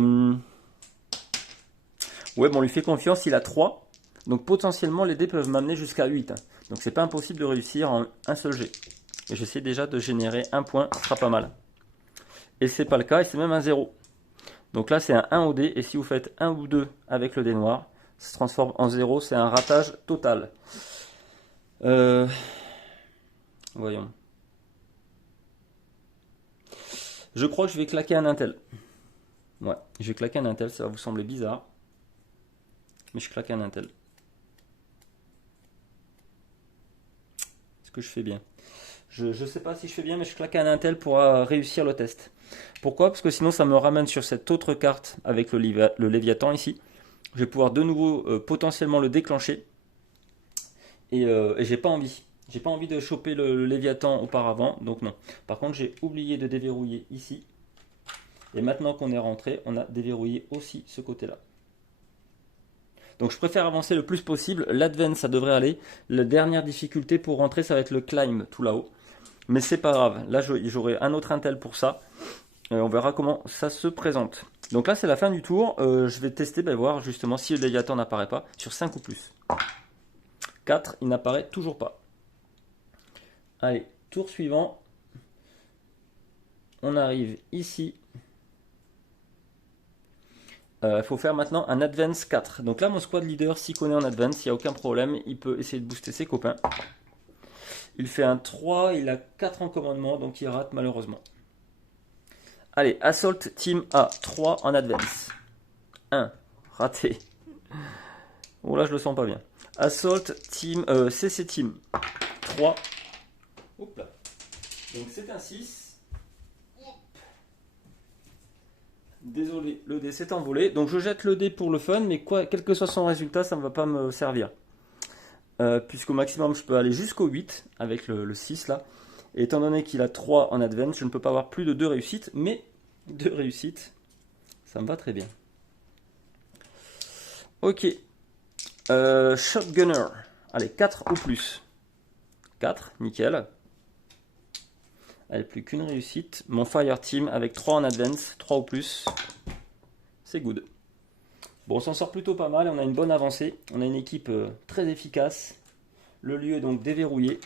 bon, on lui fait confiance, il a 3. Donc potentiellement les dés peuvent m'amener jusqu'à 8. Donc c'est pas impossible de réussir en un seul jet. Et j'essaie déjà de générer un point, ce sera pas mal. Et c'est pas le cas, et c'est même un 0. Donc là c'est un 1 au dé, et si vous faites 1 ou 2 avec le dé noir, ça se transforme en 0, c'est un ratage total. Voyons. Je crois que je vais claquer un intel. Ouais, je vais claquer un intel, ça va vous sembler bizarre. Mais je claque un intel. Est-ce que je fais bien? Je sais pas si je fais bien, mais je claque un intel pour réussir le test. Pourquoi? Parce que sinon ça me ramène sur cette autre carte avec le Léviathan ici. Je vais pouvoir de nouveau potentiellement le déclencher. Et j'ai pas envie. J'ai pas envie de choper le Léviathan auparavant, donc non. Par contre, j'ai oublié de déverrouiller ici. Et maintenant qu'on est rentré, on a déverrouillé aussi ce côté-là. Donc je préfère avancer le plus possible. L'advance, ça devrait aller. La dernière difficulté pour rentrer, ça va être le climb tout là-haut. Mais c'est pas grave. Là, j'aurai un autre intel pour ça. On verra comment ça se présente. Donc là, c'est la fin du tour. Je vais tester, voir justement si le Léviathan n'apparaît pas sur 5 ou plus. 4, il n'apparaît toujours pas. Allez, tour suivant. On arrive ici. Il faut faire maintenant un Advance 4. Donc là, mon squad leader s'y connaît en Advance, il n'y a aucun problème. Il peut essayer de booster ses copains. Il fait un 3, il a 4 en commandement, donc il rate malheureusement. Allez, Assault Team A, 3 en Advance. 1, raté. Oh là, je le sens pas bien. Assault Team, CC Team, 3. Hop là. Donc c'est un 6. Désolé, le dé s'est envolé. Donc je jette le dé pour le fun, mais quel que soit son résultat, ça ne va pas me servir. Puisqu'au maximum, je peux aller jusqu'au 8 avec le 6 là. Et étant donné qu'il a 3 en advance, je ne peux pas avoir plus de 2 réussites. Mais 2 réussites, ça me va très bien. Ok. Shotgunner. Allez, 4 ou plus. 4, nickel. Allez, plus qu'une réussite. Mon Fire Team avec 3 en advance, 3 ou plus. C'est good. Bon, on s'en sort plutôt pas mal, on a une bonne avancée. On a une équipe très efficace. Le lieu est donc déverrouillé.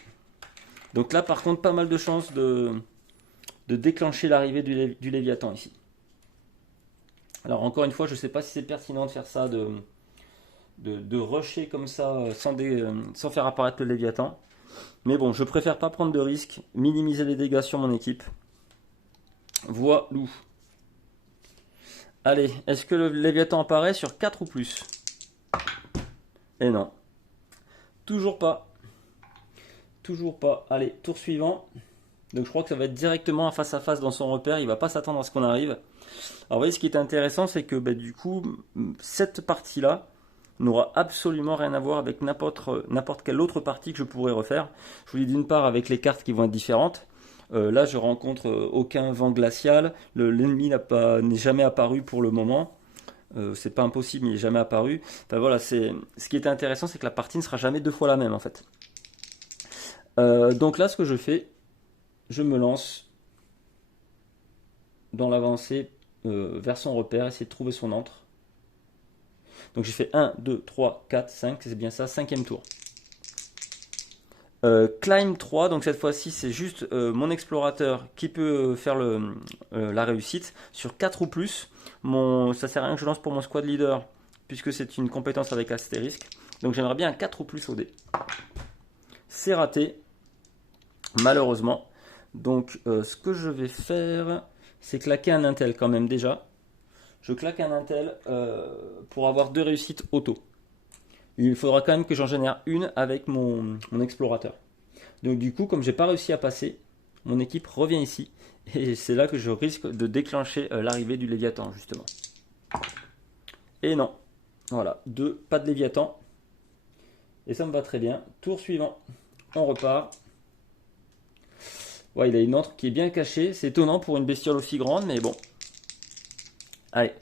Donc là, par contre, pas mal de chances de déclencher l'arrivée du Léviathan ici. Alors encore une fois, je ne sais pas si c'est pertinent de faire ça, de rusher comme ça sans faire apparaître le Léviathan. Mais bon, je préfère pas prendre de risques, minimiser les dégâts sur mon équipe. Voilou. Allez, est-ce que le Léviathan apparaît sur 4 ou plus? Et non. Toujours pas. Toujours pas. Allez, tour suivant. Donc je crois que ça va être directement face à face dans son repère. Il va pas s'attendre à ce qu'on arrive. Alors vous voyez, ce qui est intéressant, c'est que du coup, cette partie-là n'aura absolument rien à voir avec n'importe quelle autre partie que je pourrais refaire. Je vous dis d'une part avec les cartes qui vont être différentes. Là, je rencontre aucun vent glacial. L'ennemi n'est jamais apparu pour le moment. C'est pas impossible, il n'est jamais apparu. Enfin voilà, ce qui est intéressant, c'est que la partie ne sera jamais 2 fois la même en fait. Donc là, ce que je fais, je me lance dans l'avancée vers son repère, essayer de trouver son antre. Donc j'ai fait 1, 2, 3, 4, 5, c'est bien ça, 5e tour. Climb 3, donc cette fois-ci c'est juste mon explorateur qui peut faire la réussite. Sur 4 ou plus, ça sert à rien que je lance pour mon squad leader, puisque c'est une compétence avec astérisque. Donc j'aimerais bien un 4 ou plus au dé. C'est raté, malheureusement. Donc ce que je vais faire, c'est claquer un intel quand même déjà. Je claque un intel pour avoir 2 réussites auto. Il faudra quand même que j'en génère une avec mon explorateur. Donc du coup, comme j'ai pas réussi à passer, mon équipe revient ici. Et c'est là que je risque de déclencher l'arrivée du Léviathan, justement. Et non. Voilà, 2, pas de Léviathan. Et ça me va très bien. Tour suivant, on repart. Ouais, il a une antre qui est bien cachée. C'est étonnant pour une bestiole aussi grande, mais bon. Allez.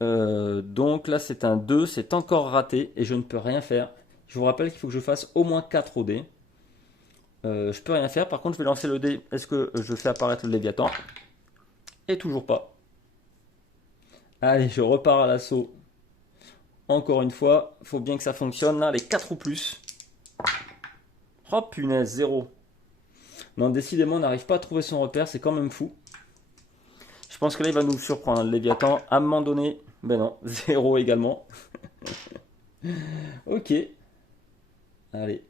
Donc là, c'est un 2. C'est encore raté et je ne peux rien faire. Je vous rappelle qu'il faut que je fasse au moins 4 au dé. Je peux rien faire. Par contre, je vais lancer le dé. Est-ce que je fais apparaître le Léviathan? Et toujours pas. Allez, je repars à l'assaut. Encore une fois, il faut bien que ça fonctionne. Là, les 4 ou plus. Oh punaise, 0. Non, décidément, on n'arrive pas à trouver son repère. C'est quand même fou. Je pense que là, il va nous surprendre. Le Léviathan, à un moment donné. Ben non, 0 également. Ok. Allez.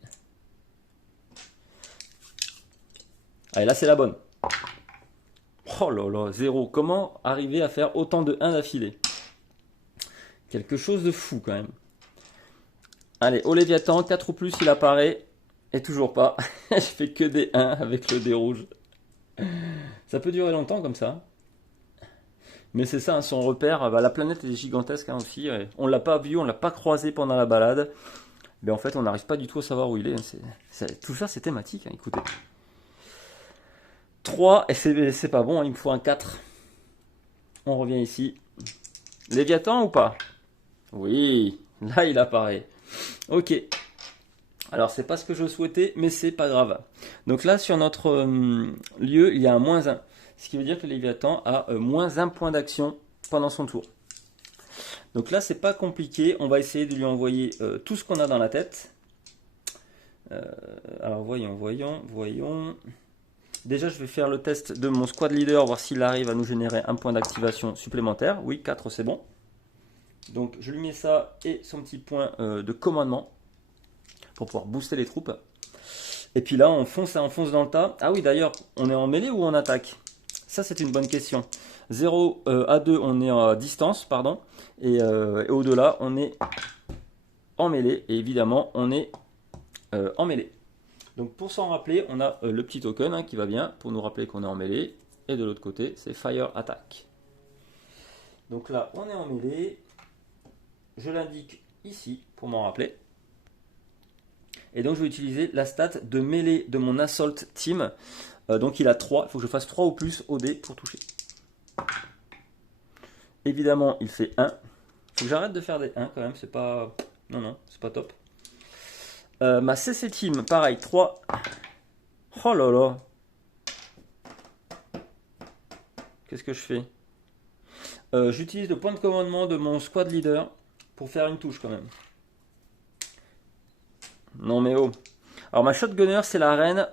Allez, là, c'est la bonne. Oh là là, 0. Comment arriver à faire autant de 1 d'affilée? Quelque chose de fou quand même. Allez, au Léviathan, 4 ou plus, il apparaît. Et toujours pas. Je fais que des 1 avec le dé rouge. Ça peut durer longtemps comme ça. Mais c'est ça, hein, son repère. Bah, la planète est gigantesque hein, aussi. Ouais. On l'a pas vu, on l'a pas croisé pendant la balade. Mais en fait, on n'arrive pas du tout à savoir où il est. Tout ça, c'est thématique. Hein, écoutez. 3, et c'est pas bon, hein, il me faut un 4. On revient ici. Léviathan ou pas? Oui, là il apparaît. Ok. Alors c'est pas ce que je souhaitais, mais c'est pas grave. Donc là sur notre lieu, il y a un -1. Ce qui veut dire que le Léviathan a -1 point d'action pendant son tour. Donc là c'est pas compliqué, on va essayer de lui envoyer tout ce qu'on a dans la tête. Alors voyons. Déjà, je vais faire le test de mon squad leader, voir s'il arrive à nous générer un point d'activation supplémentaire. Oui, 4, c'est bon. Donc, je lui mets ça et son petit point de commandement pour pouvoir booster les troupes. Et puis là, on fonce dans le tas. Ah oui, d'ailleurs, on est en mêlée ou en attaque? Ça, c'est une bonne question. 0 à 2, on est à distance, pardon. Et au-delà, on est en mêlée. Et évidemment, on est en mêlée. Donc pour s'en rappeler, on a le petit token hein, qui va bien pour nous rappeler qu'on est en mêlée. Et de l'autre côté, c'est Fire Attack. Donc là, on est en mêlée. Je l'indique ici pour m'en rappeler. Et donc je vais utiliser la stat de mêlée de mon Assault Team. Donc il a 3, il faut que je fasse 3 ou plus au dé pour toucher. Évidemment, il fait 1. Il faut que j'arrête de faire des 1 quand même, c'est pas... Non, c'est pas top. Ma CC Team, pareil, 3. Oh là là. Qu'est-ce que je fais? J'utilise le point de commandement de mon squad leader pour faire une touche quand même. Non mais oh. Alors ma shotgunner, c'est la reine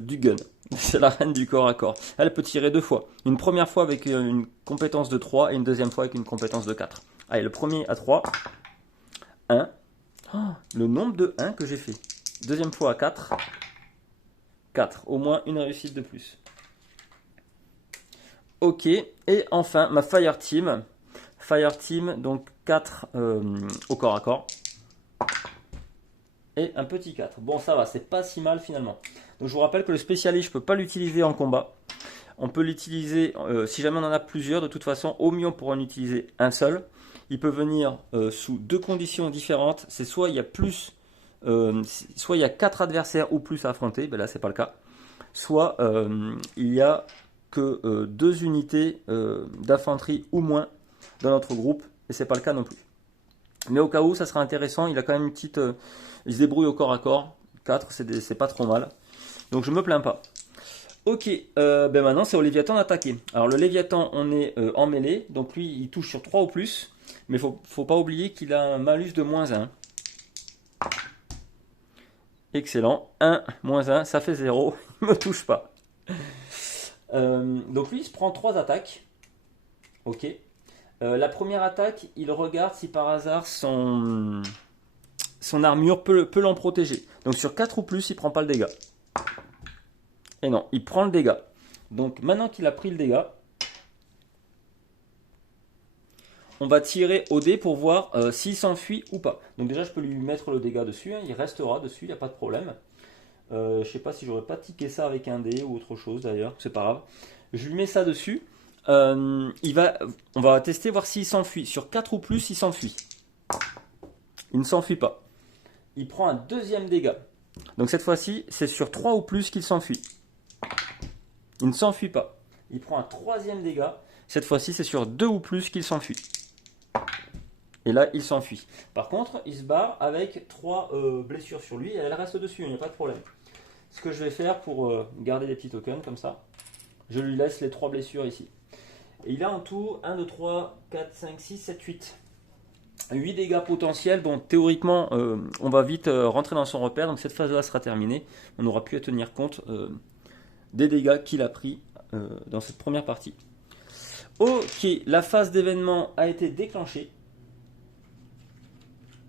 du gun. C'est la reine du corps à corps. Elle peut tirer 2 fois. Une première fois avec une compétence de 3 et une deuxième fois avec une compétence de 4. Allez, le premier à 3. 1. Oh, le nombre de 1 que j'ai fait. Deuxième fois à 4. 4. Au moins une réussite de plus. Ok. Et enfin, ma Fire Team. Fire Team, donc 4 au corps à corps. Et un petit 4. Bon, ça va, c'est pas si mal finalement. Donc je vous rappelle que le spécialiste, je ne peux pas l'utiliser en combat. On peut l'utiliser, si jamais on en a plusieurs, de toute façon, au mieux on pourra en utiliser un seul. Il peut venir sous 2 conditions différentes. C'est soit il y a plus, soit il y a 4 adversaires ou plus à affronter, ben là c'est pas le cas. Soit il y a que 2 unités d'infanterie ou moins dans notre groupe, et c'est pas le cas non plus. Mais au cas où, ça sera intéressant, il a quand même une petite... il se débrouille au corps à corps, 4 c'est pas trop mal. Donc je me plains pas. Ok, ben maintenant c'est au Léviathan d'attaquer. Alors le Léviathan, on est en mêlée, donc lui il touche sur 3 ou plus, mais faut pas oublier qu'il a un malus de -1. Excellent, 1, -1, ça fait 0, il me touche pas. Donc lui il se prend 3 attaques. Ok. La première attaque, il regarde si par hasard son armure peut l'en protéger. Donc sur 4 ou plus, il prend pas le dégât. Et non, il prend le dégât. Donc maintenant qu'il a pris le dégât, on va tirer au dé pour voir s'il s'enfuit ou pas. Donc déjà, je peux lui mettre le dégât dessus. Hein, il restera dessus, il n'y a pas de problème. Je sais pas si j'aurais pas tiqué ça avec un dé ou autre chose d'ailleurs. C'est pas grave. Je lui mets ça dessus. On va tester voir s'il s'enfuit. Sur 4 ou plus, il s'enfuit. Il ne s'enfuit pas. Il prend un deuxième dégât. Donc cette fois-ci, c'est sur 3 ou plus qu'il s'enfuit. Il ne s'enfuit pas. Il prend un troisième dégât. Cette fois-ci, c'est sur 2 ou plus qu'il s'enfuit. Et là, il s'enfuit. Par contre, il se barre avec 3 blessures sur lui et elle reste dessus, il n'y a pas de problème. Ce que je vais faire pour garder des petits tokens comme ça, je lui laisse les 3 blessures ici. Et il a en tout 1, 2, 3, 4, 5, 6, 7, 8. 8 dégâts potentiels. Bon, théoriquement, on va vite rentrer dans son repère. Donc cette phase-là sera terminée. On aura pu tenir compte des dégâts qu'il a pris dans cette première partie. Ok, la phase d'événement a été déclenchée.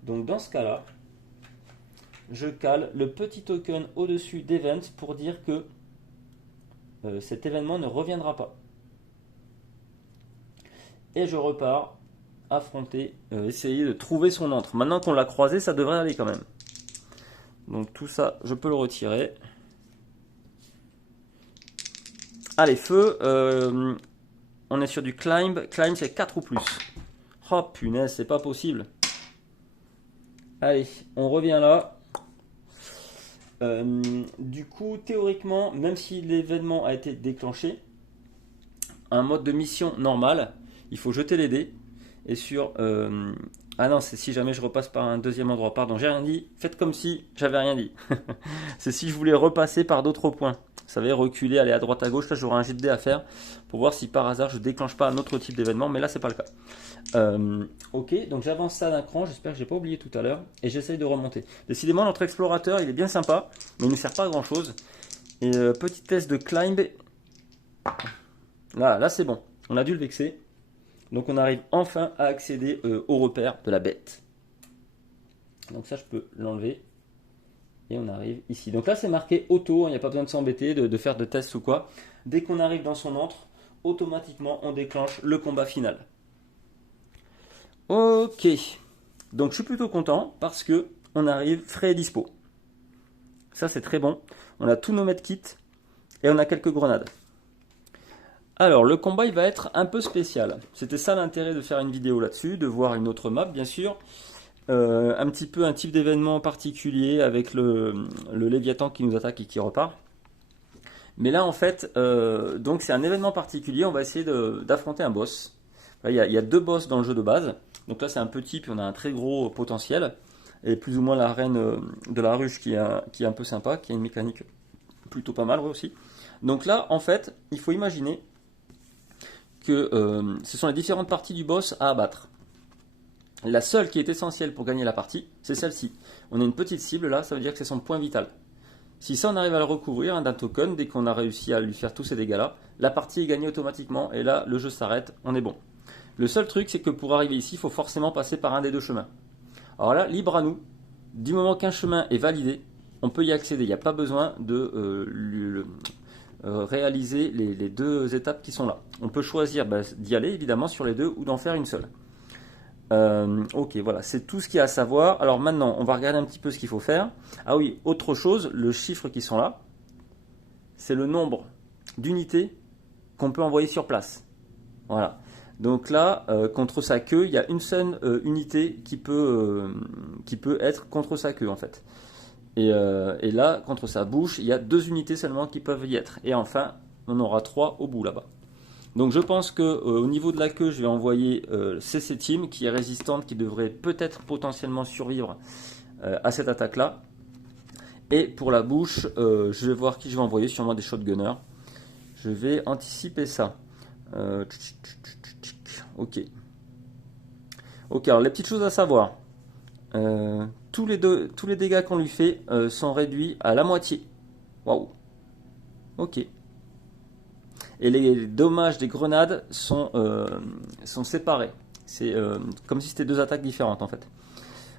Donc dans ce cas-là, je cale le petit token au-dessus d'Event pour dire que cet événement ne reviendra pas. Et je repars affronter, essayer de trouver son antre. Maintenant qu'on l'a croisé, ça devrait aller quand même. Donc tout ça, je peux le retirer. Allez, feu. On est sur du climb. Climb, c'est 4 ou plus. Oh punaise, c'est pas possible. Allez, on revient là. Du coup, théoriquement, même si l'événement a été déclenché, un mode de mission normal, il faut jeter les dés. Et sur... ah non, c'est si jamais je repasse par un deuxième endroit. Pardon, j'ai rien dit. Faites comme si j'avais rien dit. C'est si je voulais repasser par d'autres points. Vous savez, reculer, aller à droite à gauche. Là, j'aurai un jet de dés à faire pour voir si par hasard je déclenche pas un autre type d'événement. Mais là, c'est pas le cas. Ok, donc j'avance ça d'un cran. J'espère que j'ai pas oublié tout à l'heure. Et j'essaye de remonter. Décidément, notre explorateur, il est bien sympa. Mais il ne sert pas à grand chose. Et petit test de climb. Voilà, là c'est bon. On a dû le vexer. Donc on arrive enfin à accéder au repère de la bête. Donc ça je peux l'enlever. Et on arrive ici. Donc là c'est marqué auto, il n'y a pas besoin de s'embêter, de faire de tests ou quoi. Dès qu'on arrive dans son antre, automatiquement on déclenche le combat final. Ok. Donc je suis plutôt content parce que on arrive frais et dispo. Ça c'est très bon. On a tous nos medkits et on a quelques grenades. Alors, le combat, il va être un peu spécial. C'était ça l'intérêt de faire une vidéo là-dessus, de voir une autre map, bien sûr. Un petit peu un type d'événement particulier avec le Léviathan qui nous attaque et qui repart. Mais là, en fait, donc c'est un événement particulier. On va essayer d'affronter un boss. Là, il y a 2 boss dans le jeu de base. Donc là, c'est un petit, puis on a un très gros potentiel. Et plus ou moins la reine de la ruche qui est un peu sympa, qui a une mécanique plutôt pas mal aussi. Donc là, en fait, il faut imaginer que ce sont les différentes parties du boss à abattre. La seule qui est essentielle pour gagner la partie, c'est celle-ci. On a une petite cible là, ça veut dire que c'est son point vital. Si ça on arrive à le recouvrir d'un token, dès qu'on a réussi à lui faire tous ces dégâts là, la partie est gagnée automatiquement et là le jeu s'arrête, on est bon. Le seul truc c'est que pour arriver ici, il faut forcément passer par un des 2 chemins. Alors là, libre à nous, du moment qu'un chemin est validé, on peut y accéder, il n'y a pas besoin de réaliser les 2 étapes qui sont là. On peut choisir d'y aller évidemment sur les 2 ou d'en faire une seule. Ok, voilà, c'est tout ce qu'il y a à savoir. Alors maintenant, on va regarder un petit peu ce qu'il faut faire. Ah oui, autre chose, le chiffre qui sont là, c'est le nombre d'unités qu'on peut envoyer sur place. Voilà. Donc là, contre sa queue, il y a une seule unité qui peut être contre sa queue en fait. Et là, contre sa bouche, il y a 2 unités seulement qui peuvent y être. Et enfin, on aura 3 au bout là-bas. Donc je pense qu'au niveau de la queue, je vais envoyer CC Team, qui est résistante, qui devrait peut-être potentiellement survivre à cette attaque-là. Et pour la bouche, je vais voir qui je vais envoyer, sûrement des shotgunners. Je vais anticiper ça. Ok. Ok, alors les petites choses à savoir. Tous les dégâts qu'on lui fait sont réduits à la moitié. Waouh. Ok. Et les dommages des grenades sont séparés. C'est comme si c'était 2 attaques différentes en fait.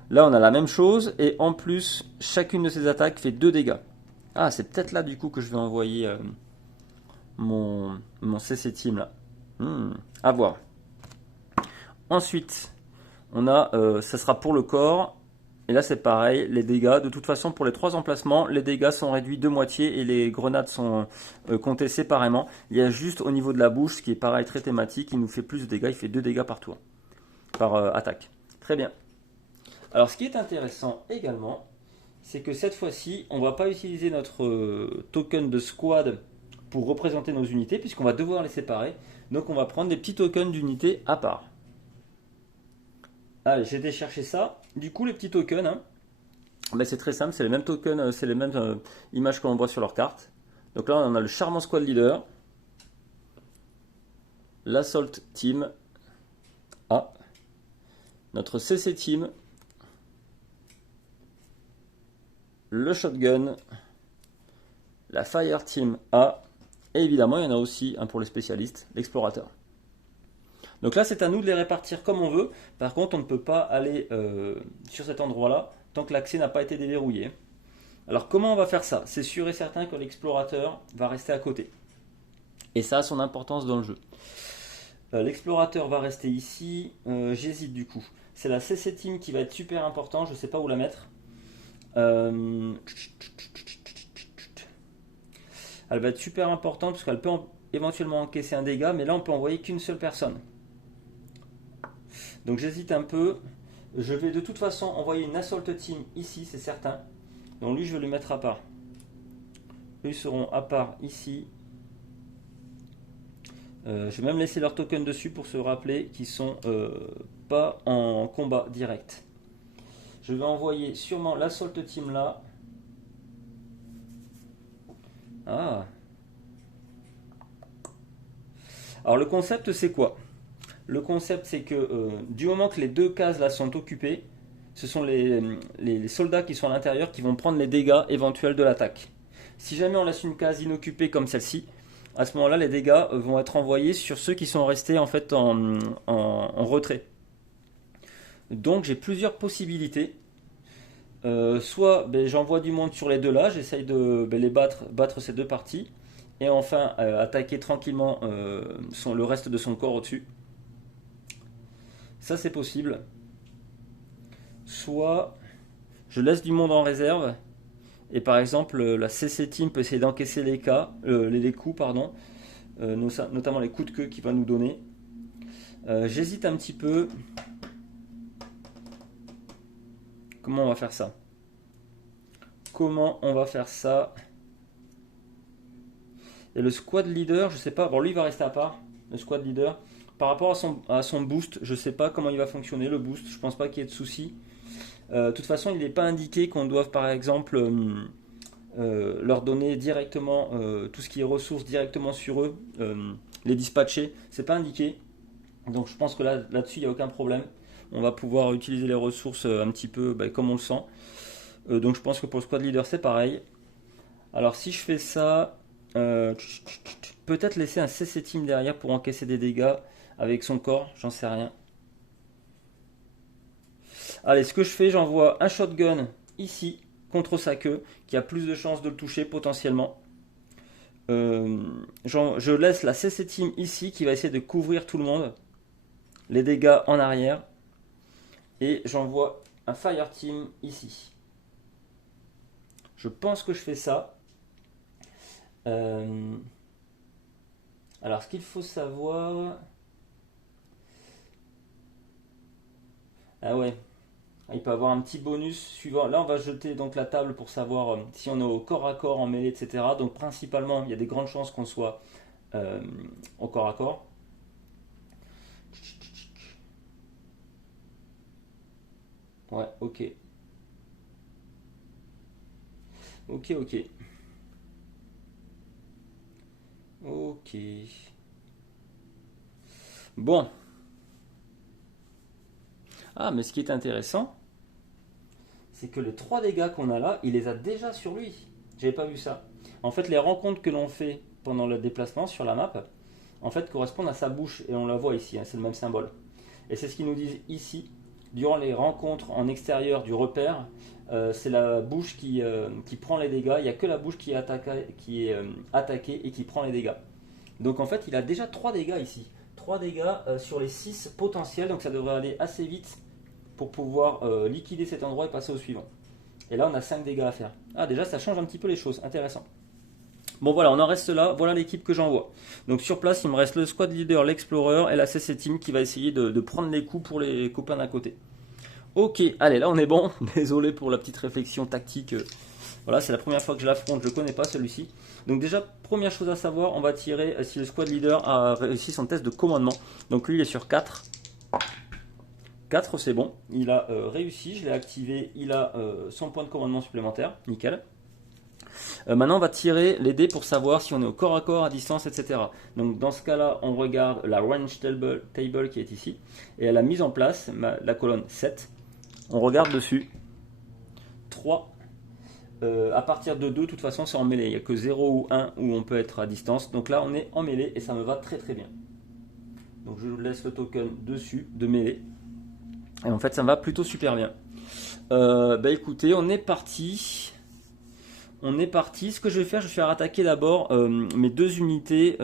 Là on a la même chose et en plus chacune de ces attaques fait 2 dégâts. Ah c'est peut-être là du coup que je vais envoyer mon CC Team là. À voir. Ensuite on a, ça sera pour le corps. Et là c'est pareil, les dégâts, de toute façon pour les 3 emplacements, les dégâts sont réduits de moitié et les grenades sont comptées séparément. Il y a juste au niveau de la bouche, ce qui est pareil, très thématique, il nous fait plus de dégâts, il fait 2 dégâts par tour, par attaque. Très bien. Alors ce qui est intéressant également, c'est que cette fois-ci, on ne va pas utiliser notre token de squad pour représenter nos unités, puisqu'on va devoir les séparer. Donc on va prendre des petits tokens d'unités à part. Allez, j'ai été chercher ça. Du coup, les petits tokens, hein, ben c'est très simple, c'est les mêmes tokens, c'est les mêmes images que l'on voit sur leur carte. Donc là, on a le Charmant Squad Leader, l'Assault Team A, notre CC Team, le Shotgun, la Fire Team A, et évidemment, il y en a aussi un pour les spécialistes, l'Explorateur. Donc là, c'est à nous de les répartir comme on veut. Par contre, on ne peut pas aller sur cet endroit-là tant que l'accès n'a pas été déverrouillé. Alors, comment on va faire ça? C'est sûr et certain que l'explorateur va rester à côté. Et ça a son importance dans le jeu. L'explorateur va rester ici. J'hésite du coup. C'est la CC Team qui va être super important. Je ne sais pas où la mettre. Elle va être super importante parce qu'elle peut éventuellement encaisser un dégât. Mais là, on peut envoyer qu'une seule personne. Donc j'hésite un peu. Je vais de toute façon envoyer une Assault Team ici, c'est certain. Donc lui, je vais le mettre à part. Eux seront à part ici. Je vais même laisser leur token dessus pour se rappeler qu'ils sont pas en combat direct. Je vais envoyer sûrement l'Assault Team là. Ah. Alors le concept c'est quoi? Le concept, c'est que du moment que les deux cases là sont occupées, ce sont les soldats qui sont à l'intérieur qui vont prendre les dégâts éventuels de l'attaque. Si jamais on laisse une case inoccupée comme celle-ci, à ce moment-là, les dégâts vont être envoyés sur ceux qui sont restés en fait en retrait. Donc j'ai plusieurs possibilités. Soit j'envoie du monde sur les deux là, j'essaye de les battre ces deux parties, et enfin attaquer tranquillement le reste de son corps au-dessus. Ça c'est possible. Soit je laisse du monde en réserve et par exemple la CC Team peut essayer d'encaisser les coups, pardon, notamment les coups de queue qu'il va nous donner. J'hésite un petit peu. Comment on va faire ça? Comment on va faire ça? Et le squad leader, je sais pas. Bon, lui il va rester à part. Le squad leader. Par rapport à son boost, je ne sais pas comment il va fonctionner le boost, je ne pense pas qu'il y ait de soucis. De toute façon, il n'est pas indiqué qu'on doive par exemple leur donner directement tout ce qui est ressources directement sur eux, les dispatcher, c'est pas indiqué. Donc je pense que là-dessus, il n'y a aucun problème. On va pouvoir utiliser les ressources un petit peu comme on le sent. Donc je pense que pour le squad leader, c'est pareil. Alors si je fais ça, peut-être laisser un CC Team derrière pour encaisser des dégâts avec son corps, j'en sais rien. Allez, ce que je fais, j'envoie un shotgun ici contre sa queue, qui a plus de chances de le toucher potentiellement. Je laisse la CC Team ici, qui va essayer de couvrir tout le monde, les dégâts en arrière. Et j'envoie un Fire Team ici. Je pense que je fais ça. Alors, ce qu'il faut savoir... Ah ouais, il peut avoir un petit bonus suivant. Là, on va jeter donc la table pour savoir si on est au corps à corps, en mêlée, etc. Donc, principalement, il y a des grandes chances qu'on soit au corps à corps. Ouais, ok. Ok. Ok. Bon. Ah, mais ce qui est intéressant, c'est que les 3 dégâts qu'on a là, il les a déjà sur lui. J'avais pas vu ça. En fait, les rencontres que l'on fait pendant le déplacement sur la map, en fait, correspondent à sa bouche. Et on la voit ici, hein, c'est le même symbole. Et c'est ce qu'ils nous disent ici. Durant les rencontres en extérieur du repère, c'est la bouche qui prend les dégâts. Il n'y a que la bouche qui est attaquée et qui prend les dégâts. Donc en fait, il a déjà 3 dégâts ici. 3 dégâts sur les 6 potentiels. Donc ça devrait aller assez vite pour pouvoir liquider cet endroit et passer au suivant. Et là, on a 5 dégâts à faire. Ah, déjà, ça change un petit peu les choses. Intéressant. Bon, voilà, on en reste là. Voilà l'équipe que j'envoie. Donc sur place, il me reste le squad leader, l'explorer et la CC Team qui va essayer de prendre les coups pour les copains d'à côté. Ok, allez, là on est bon. Désolé pour la petite réflexion tactique Voilà, c'est la première fois que je l'affronte, je ne connais pas celui-ci. Donc déjà, première chose à savoir, on va tirer si le squad leader a réussi son test de commandement. Donc lui, il est sur 4. 4, c'est bon. Il a réussi, je l'ai activé, il a son point de commandement supplémentaire. Nickel. Maintenant, on va tirer les dés pour savoir si on est au corps à corps, à distance, etc. Donc dans ce cas-là, on regarde la range table qui est ici. Et à la mise en place, la colonne 7. On regarde dessus. 3. À partir de 2, de toute façon, c'est en mêlée. Il n'y a que 0 ou 1 où on peut être à distance. Donc là, on est en mêlée et ça me va très très bien. Donc je laisse le token dessus de mêlée. Et en fait, ça me va plutôt super bien. Bah écoutez, on est parti. On est parti. Ce que je vais faire, je vais faire attaquer d'abord mes 2 unités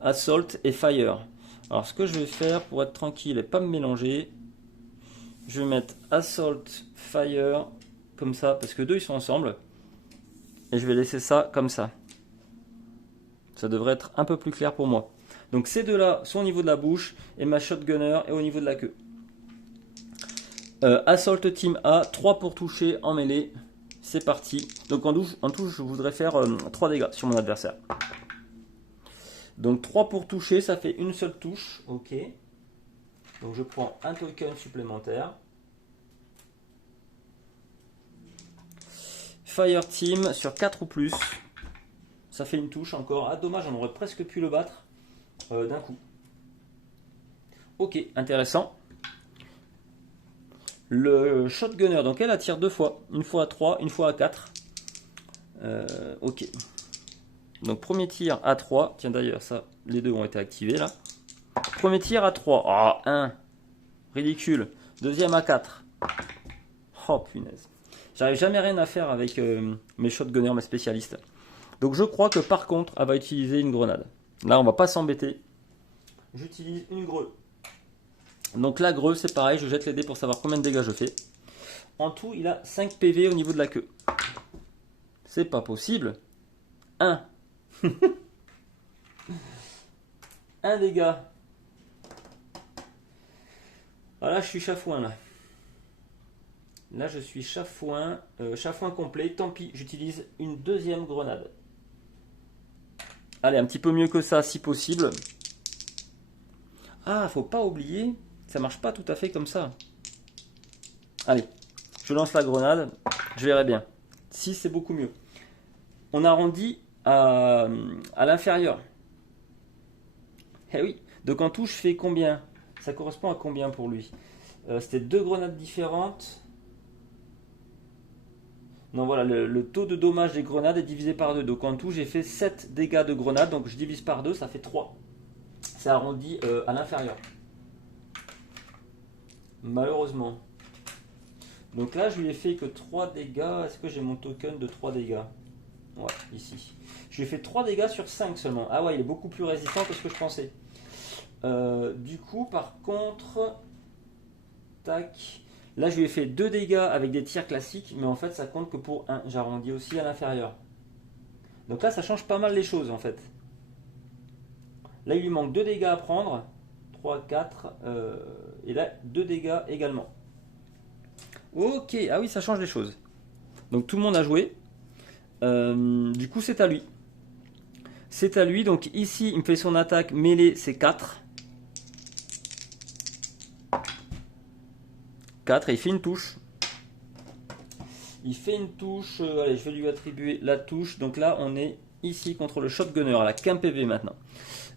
Assault et Fire. Alors ce que je vais faire pour être tranquille et pas me mélanger, je vais mettre Assault, Fire comme ça, parce que 2 ils sont ensemble. Et je vais laisser ça comme ça. Ça devrait être un peu plus clair pour moi. Donc ces deux-là sont au niveau de la bouche et ma shotgunner est au niveau de la queue. Assault Team A, 3 pour toucher en mêlée. C'est parti. Donc en touche, je voudrais faire 3 dégâts sur mon adversaire. Donc 3 pour toucher, ça fait une seule touche. Ok. Donc je prends un token supplémentaire. Fire Team sur 4 ou plus. Ça fait une touche encore. Ah dommage, on aurait presque pu le battre d'un coup. Ok, intéressant. Le shotgunner, donc elle attire 2 fois. Une fois à 3, une fois à 4. Ok. Donc premier tir à 3. Tiens d'ailleurs, ça, les deux ont été activés là. Premier tir à 3. Ah, 1. Ridicule. Deuxième à 4. Oh punaise. J'arrive jamais rien à faire avec mes shotgunners, mes spécialistes. Donc je crois que par contre, elle va utiliser une grenade. Là, on va pas s'embêter. J'utilise une greu. Donc la greu, c'est pareil, je jette les dés pour savoir combien de dégâts je fais. En tout, il a 5 PV au niveau de la queue. C'est pas possible. 1. 1 dégât. Voilà, je suis chafouin là. Là, je suis chafouin complet. Tant pis, j'utilise une deuxième grenade. Allez, un petit peu mieux que ça si possible. Ah, faut pas oublier, ça marche pas tout à fait comme ça. Allez, je lance la grenade, je verrai bien. 6, c'est beaucoup mieux. On arrondit à l'inférieur. Eh oui, donc en touche, je fais combien? Ça correspond à combien pour lui? C'était 2 grenades différentes. Non, voilà, le taux de dommage des grenades est divisé par 2. Donc en tout, j'ai fait 7 dégâts de grenade. Donc je divise par 2, ça fait 3. C'est arrondi à l'inférieur. Malheureusement. Donc là, je lui ai fait que 3 dégâts. Est-ce que j'ai mon token de 3 dégâts? Ouais, ici. Je lui ai fait 3 dégâts sur 5 seulement. Ah ouais, il est beaucoup plus résistant que ce que je pensais. Du coup, par contre... Tac... Là, je lui ai fait 2 dégâts avec des tirs classiques, mais en fait, ça compte que pour 1. J'arrondis aussi à l'inférieur. Donc là, ça change pas mal les choses, en fait. Là, il lui manque 2 dégâts à prendre. 3, 4. Et là, 2 dégâts également. Ok, ah oui, ça change les choses. Donc, tout le monde a joué. Du coup, c'est à lui. C'est à lui. Donc, ici, il me fait son attaque mêlée, c'est 4. 4 et il fait une touche. Il fait une touche. Allez, je vais lui attribuer la touche. Donc là, on est ici contre le shotgunner. Elle a qu'un PV maintenant.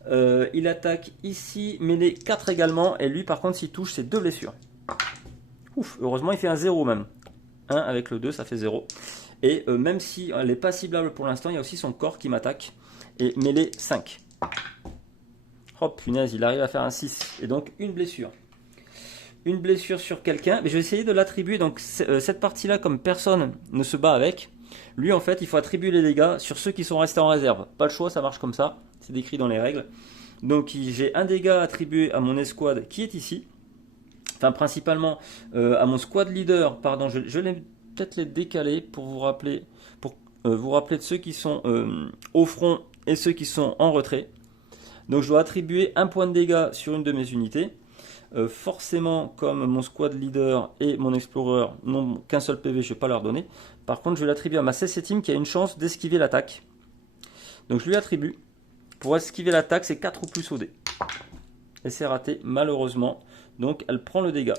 Il attaque ici, mêlée 4 également. Et lui, par contre, s'il touche, c'est 2 blessures. Ouf, heureusement, il fait un 0 même. 1 avec le 2, ça fait 0. Et même si elle n'est pas ciblable pour l'instant, il y a aussi son corps qui m'attaque. Et mêlée 5. Oh punaise, il arrive à faire un 6. Et donc, une blessure. Une blessure sur quelqu'un, mais je vais essayer de l'attribuer. Donc cette partie-là, comme personne ne se bat avec, lui en fait, il faut attribuer les dégâts sur ceux qui sont restés en réserve. Pas le choix, ça marche comme ça, c'est décrit dans les règles. Donc j'ai un dégât attribué à mon escouade qui est ici, enfin principalement à mon squad leader. Pardon, je vais peut-être les décaler pour vous rappeler, de ceux qui sont au front et ceux qui sont en retrait. Donc je dois attribuer un point de dégâts sur une de mes unités. Forcément, comme mon squad leader et mon explorer n'ont qu'un seul PV, je ne vais pas leur donner. Par contre, je vais l'attribuer à ma CC Team qui a une chance d'esquiver l'attaque. Donc je lui attribue. Pour esquiver l'attaque, c'est 4 ou plus au dé. Et c'est raté, malheureusement. Donc elle prend le dégât.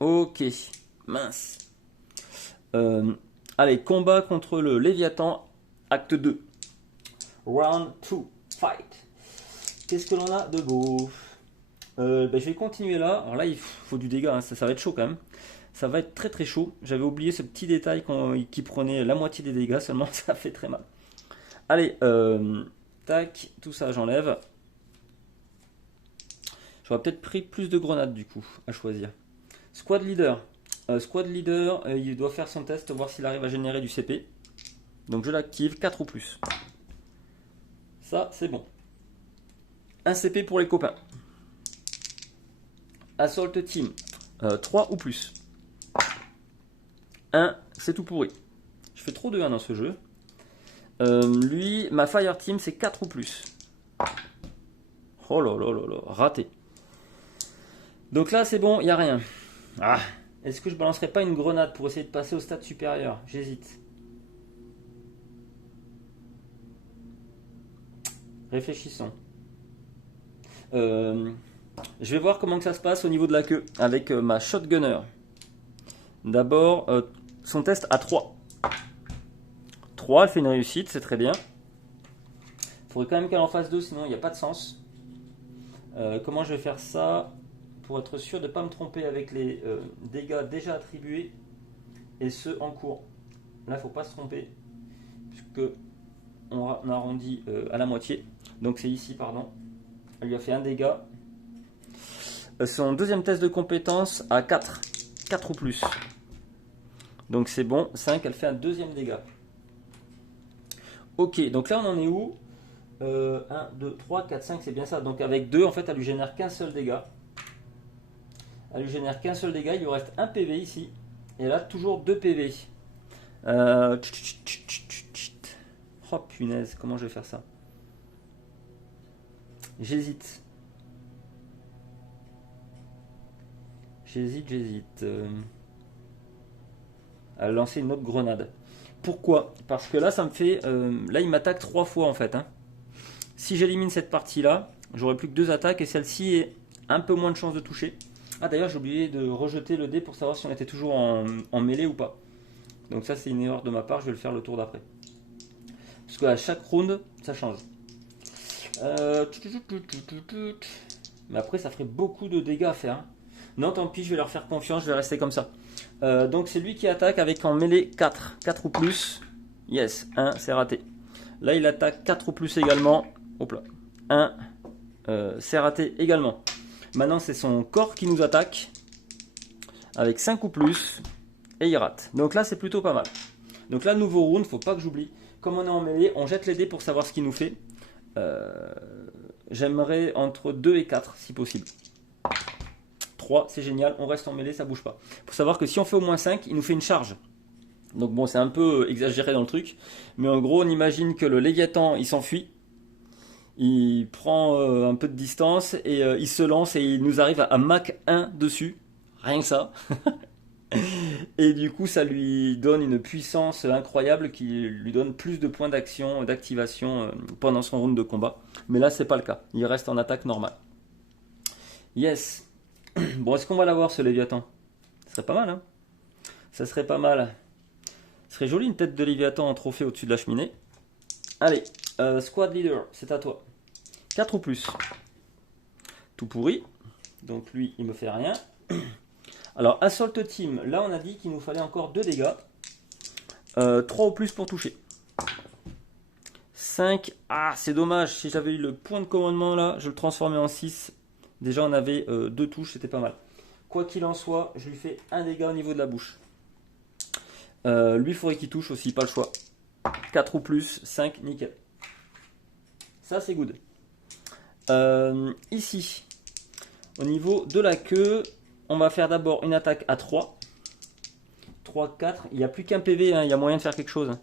Ok, mince. Allez, combat contre le Léviathan, acte 2. Round 2, fight. Qu'est-ce que l'on a de beau? Je vais continuer là. Alors là, il faut du dégât, hein. Ça va être chaud quand même. Ça va être très très chaud. J'avais oublié ce petit détail qui prenait la moitié des dégâts seulement. Ça fait très mal. Allez, tac, tout ça j'enlève. J'aurais peut-être pris plus de grenades du coup à choisir. Squad leader. Il doit faire son test, voir s'il arrive à générer du CP. Donc je l'active, 4 ou plus. Ça, c'est bon. Un CP pour les copains. Assault Team, 3 ou plus. 1, c'est tout pourri. Je fais trop de 1 dans ce jeu. Lui, ma Fire Team, c'est 4 ou plus. Oh là là là là, raté. Donc là, c'est bon, il n'y a rien. Ah, est-ce que je balancerai pas une grenade pour essayer de passer au stade supérieur? J'hésite. Réfléchissons. Je vais voir comment que ça se passe au niveau de la queue avec ma shotgunner. D'abord, son test à 3. 3, elle fait une réussite, c'est très bien. Il faudrait quand même qu'elle en fasse 2, sinon il n'y a pas de sens. Comment je vais faire ça pour être sûr de ne pas me tromper avec les dégâts déjà attribués et ceux en cours? Là, il ne faut pas se tromper, puisque on arrondit à la moitié. Donc c'est ici, pardon. Elle lui a fait un dégât. Son deuxième test de compétence à 4. 4 ou plus. Donc c'est bon. 5, elle fait un deuxième dégât. Ok, donc là on en est où? 1, 2, 3, 4, 5, c'est bien ça. Donc avec 2, en fait, elle lui génère qu'un seul dégât. Elle lui génère qu'un seul dégât. Il lui reste un PV ici. Et là, toujours 2 PV. Oh punaise, comment je vais faire ça? J'hésite. J'hésite. À lancer une autre grenade. Pourquoi? Parce que là, ça me fait... là, il m'attaque 3 fois, en fait. Hein. Si j'élimine cette partie-là, j'aurai plus que 2 attaques. Et celle-ci est un peu moins de chance de toucher. Ah, d'ailleurs, j'ai oublié de rejeter le dé pour savoir si on était toujours en mêlée ou pas. Donc ça, c'est une erreur de ma part. Je vais le faire le tour d'après. Parce qu'à chaque round, ça change. Mais après, ça ferait beaucoup de dégâts à faire. Hein. Non, tant pis, je vais leur faire confiance, je vais rester comme ça. Donc c'est lui qui attaque avec en mêlée 4. 4 ou plus. Yes, 1, c'est raté. Là, il attaque 4 ou plus également. Hop là. 1, c'est raté également. Maintenant, c'est son corps qui nous attaque. Avec 5 ou plus. Et il rate. Donc là, c'est plutôt pas mal. Donc là, nouveau round, faut pas que j'oublie. Comme on est en mêlée, on jette les dés pour savoir ce qu'il nous fait. J'aimerais entre 2 et 4 si possible. 3, c'est génial, on reste en mêlée, ça bouge pas. Il faut savoir que si on fait au moins 5, il nous fait une charge. Donc bon, c'est un peu exagéré dans le truc. Mais en gros, on imagine que le Léviathan, il s'enfuit. Il prend un peu de distance et il se lance et il nous arrive à Mach 1 dessus. Rien que ça. Et du coup, ça lui donne une puissance incroyable qui lui donne plus de points d'action, d'activation pendant son round de combat. Mais là, c'est pas le cas. Il reste en attaque normale. Yes. Bon, est-ce qu'on va l'avoir ce Léviathan? Ce serait pas mal, hein? Ça serait pas mal. Ce serait joli une tête de Léviathan en trophée au-dessus de la cheminée. Allez, squad leader, c'est à toi. 4 ou plus. Tout pourri. Donc lui, il me fait rien. Alors, Assault Team, là on a dit qu'il nous fallait encore 2 dégâts. 3 ou plus pour toucher. 5, ah c'est dommage, si j'avais eu le point de commandement là, je le transformais en 6. Déjà on avait 2 touches, c'était pas mal. Quoi qu'il en soit, je lui fais un dégât au niveau de la bouche. Lui il faudrait qu'il touche aussi, pas le choix. 4 ou plus, 5, nickel. Ça c'est good. Ici, au niveau de la queue, on va faire d'abord une attaque à 3. 3, 4. Il n'y a plus qu'un PV, hein. Il y a moyen de faire quelque chose.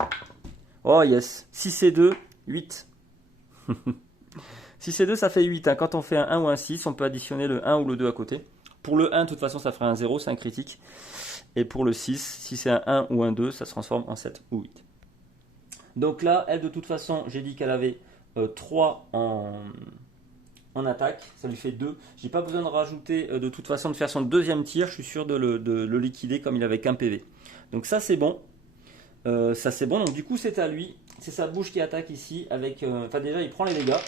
Oh yes. 6 et 2, 8. Si c'est 2, ça fait 8. Hein. Quand on fait un 1 ou un 6, on peut additionner le 1 ou le 2 à côté. Pour le 1, de toute façon, ça ferait un 0, c'est un critique. Et pour le 6, si c'est un 1 ou un 2, ça se transforme en 7 ou 8. Donc là, elle, de toute façon, j'ai dit qu'elle avait 3 en attaque. Ça lui fait 2. J'ai pas besoin de rajouter, de toute façon, de faire son deuxième tir. Je suis sûr de le liquider comme il avait qu'un PV. Donc ça, c'est bon. Ça, c'est bon. Donc du coup, c'est à lui. C'est sa bouche qui attaque ici. Avec, enfin, déjà, il prend les dégâts.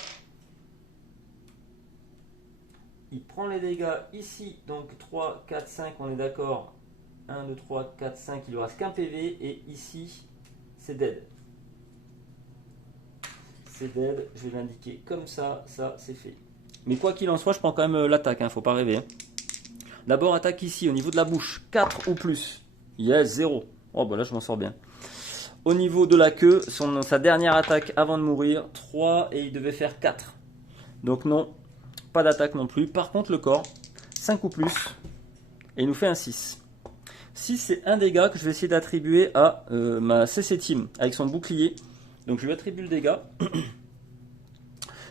Il prend les dégâts ici, donc 3, 4, 5, on est d'accord. 1, 2, 3, 4, 5, il lui reste qu'un PV. Et ici, c'est dead. C'est dead, je vais l'indiquer comme ça, ça c'est fait. Mais quoi qu'il en soit, je prends quand même l'attaque, hein, faut pas rêver. Hein. D'abord, attaque ici, au niveau de la bouche, 4 ou plus. Yes, 0. Oh, bah là, je m'en sors bien. Au niveau de la queue, sa dernière attaque avant de mourir, 3 et il devait faire 4. Donc non, pas d'attaque non plus. Par contre, le corps, 5 ou plus, et il nous fait un 6. 6, c'est un dégât que je vais essayer d'attribuer à ma CC Team, avec son bouclier. Donc je lui attribue le dégât.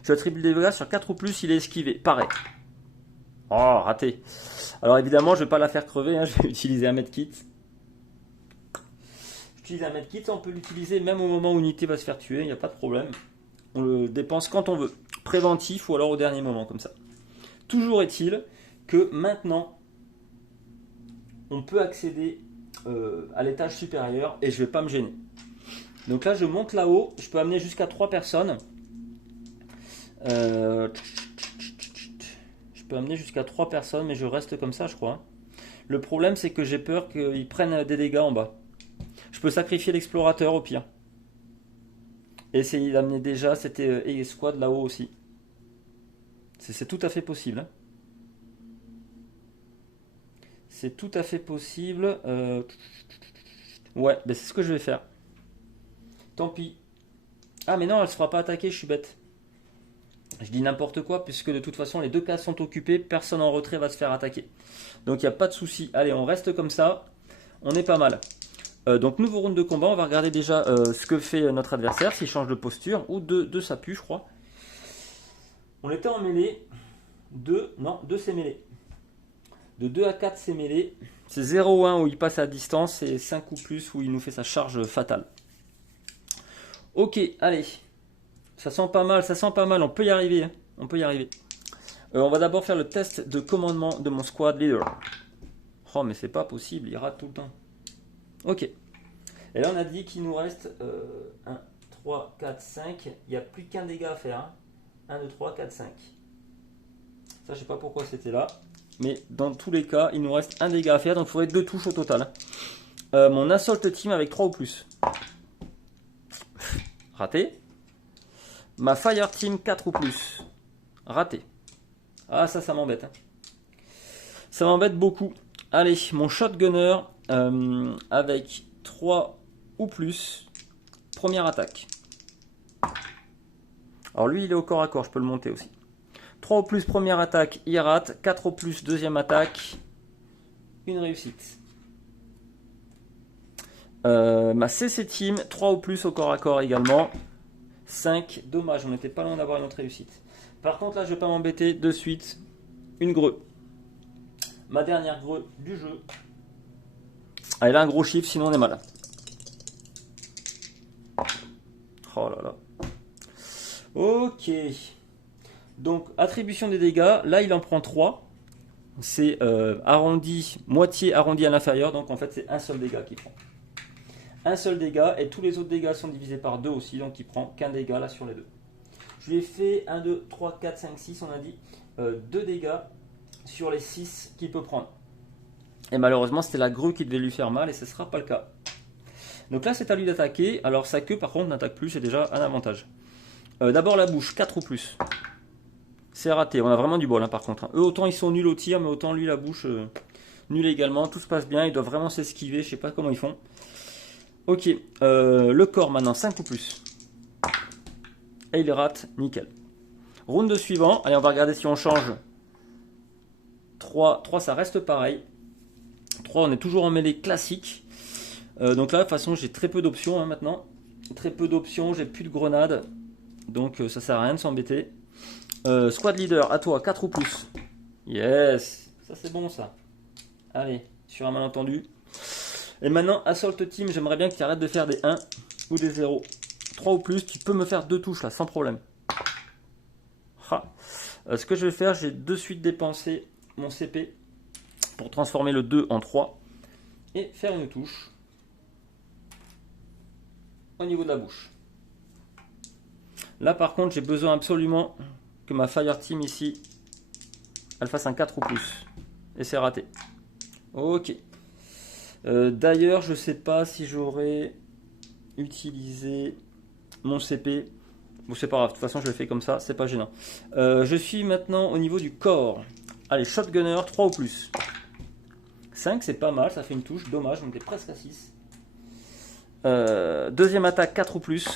Je lui attribue le dégât sur 4 ou plus, il est esquivé. Pareil. Oh, raté. Alors évidemment, je ne vais pas la faire crever, hein, je vais utiliser un medkit. J'utilise un medkit, on peut l'utiliser même au moment où l'unité va se faire tuer, il n'y a pas de problème. On le dépense quand on veut. Préventif ou alors au dernier moment, comme ça. Toujours est-il que maintenant, on peut accéder à l'étage supérieur et je ne vais pas me gêner. Donc là, je monte là-haut, je peux amener jusqu'à 3 personnes. Je peux amener jusqu'à 3 personnes, mais je reste comme ça, je crois. Le problème, c'est que j'ai peur qu'ils prennent des dégâts en bas. Je peux sacrifier l'explorateur au pire. Et essayer d'amener déjà cette escouade là-haut aussi. C'est tout à fait possible. Hein. C'est tout à fait possible. Ouais, ben c'est ce que je vais faire. Tant pis. Ah mais non, elle ne se fera pas attaquer, je suis bête. Je dis n'importe quoi, puisque de toute façon les 2 cases sont occupées, personne en retrait va se faire attaquer. Donc il n'y a pas de souci. Allez, on reste comme ça, on est pas mal. Donc nouveau round de combat, on va regarder déjà ce que fait notre adversaire, s'il change de posture, ou de sa pu, je crois. On était en mêlée, 2 c'est mêlée. De 2 à 4 c'est mêlée. C'est 0 ou 1 où il passe à distance, et 5 ou plus où il nous fait sa charge fatale. Ok, allez. Ça sent pas mal, on peut y arriver. Hein. On peut y arriver. On va d'abord faire le test de commandement de mon squad leader. Oh, mais c'est pas possible, il rate tout le temps. Ok. Et là, on a dit qu'il nous reste 1, 3, 4, 5. Il n'y a plus qu'un dégât à faire. Hein. 1, 2, 3, 4, 5. Ça, je sais pas pourquoi c'était là. Mais dans tous les cas, il nous reste un dégât à faire. Donc, il faudrait 2 touches au total. Hein. Mon assault team avec 3 ou plus. Raté. Ma Fire Team 4 ou plus. Raté. Ah ça m'embête. Hein. Ça m'embête beaucoup. Allez, mon Shotgunner avec 3 ou plus. Première attaque. Alors lui il est au corps à corps, je peux le monter aussi. 3 ou plus première attaque, il rate. 4 ou plus deuxième attaque. Une réussite. Ma CC Team 3 ou plus au corps à corps également. 5, dommage, on n'était pas loin d'avoir une autre réussite. Par contre, là, je ne vais pas m'embêter de suite. Une greu. Ma dernière greu du jeu. Ah, elle a un gros chiffre, sinon on est mal. Oh là là. Ok. Donc, attribution des dégâts. Là, il en prend 3. C'est arrondi, moitié arrondi à l'inférieur. Donc, en fait, c'est un seul dégât qu'il prend. Un seul dégât et tous les autres dégâts sont divisés par 2 aussi, donc il prend qu'un dégât là sur les 2. Je lui ai fait 1, 2, 3, 4, 5, 6, on a dit 2 dégâts sur les 6 qu'il peut prendre. Et malheureusement c'était la grue qui devait lui faire mal et ce ne sera pas le cas. Donc là c'est à lui d'attaquer, alors sa queue par contre n'attaque plus, c'est déjà un avantage. D'abord la bouche, 4 ou plus. C'est raté, on a vraiment du bol hein, par contre. Eux autant ils sont nuls au tir, mais autant lui la bouche, nul également, tout se passe bien, ils doivent vraiment s'esquiver, je sais pas comment ils font. Ok, le corps maintenant, 5 ou plus. Et il rate, nickel. Round suivant, allez on va regarder si on change. 3 ça reste pareil. 3 on est toujours en mêlée classique. Donc là de toute façon j'ai très peu d'options hein, maintenant. Très peu d'options, j'ai plus de grenades. Donc ça sert à rien de s'embêter. Squad leader, à toi, 4 ou plus. Yes, ça c'est bon ça. Allez, sur un malentendu. Et maintenant, Assault Team, j'aimerais bien que tu arrêtes de faire des 1 ou des 0. 3 ou plus, tu peux me faire 2 touches là, sans problème. Ce que je vais faire, j'ai de suite dépensé mon CP pour transformer le 2 en 3 et faire une touche au niveau de la bouche. Là par contre, j'ai besoin absolument que ma Fire Team ici, elle fasse un 4 ou plus. Et c'est raté. Ok. D'ailleurs, je sais pas si j'aurais utilisé mon CP. Bon, c'est pas grave, de toute façon, je le fais comme ça, c'est pas gênant. Je suis maintenant au niveau du corps. Allez, Shotgunner, 3 ou plus. 5, c'est pas mal, ça fait une touche. Dommage, on était presque à 6. Deuxième attaque, 4 ou plus.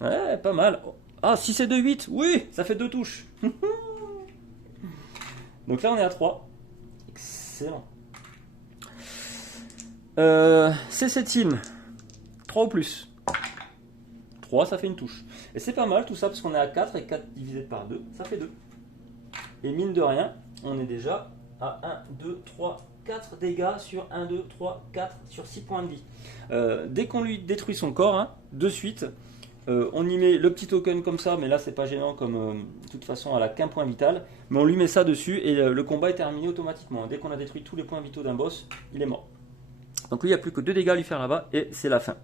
Ouais, pas mal. Ah, 6 et 2, 8. Oui, ça fait 2 touches. Donc là, on est à 3. Excellent. CC Team, 3 ou plus. 3, ça fait une touche. Et c'est pas mal tout ça parce qu'on est à 4 et 4 divisé par 2, ça fait 2. Et mine de rien, on est déjà à 1, 2, 3, 4 dégâts sur 1, 2, 3, 4 sur 6 points de vie. Dès qu'on lui détruit son corps, hein, de suite, on y met le petit token comme ça, mais là c'est pas gênant comme de toute façon elle a qu'un point vital. Mais on lui met ça dessus et le combat est terminé automatiquement. Dès qu'on a détruit tous les points vitaux d'un boss, il est mort. Donc lui il n'y a plus que 2 dégâts à lui faire là-bas et c'est la fin.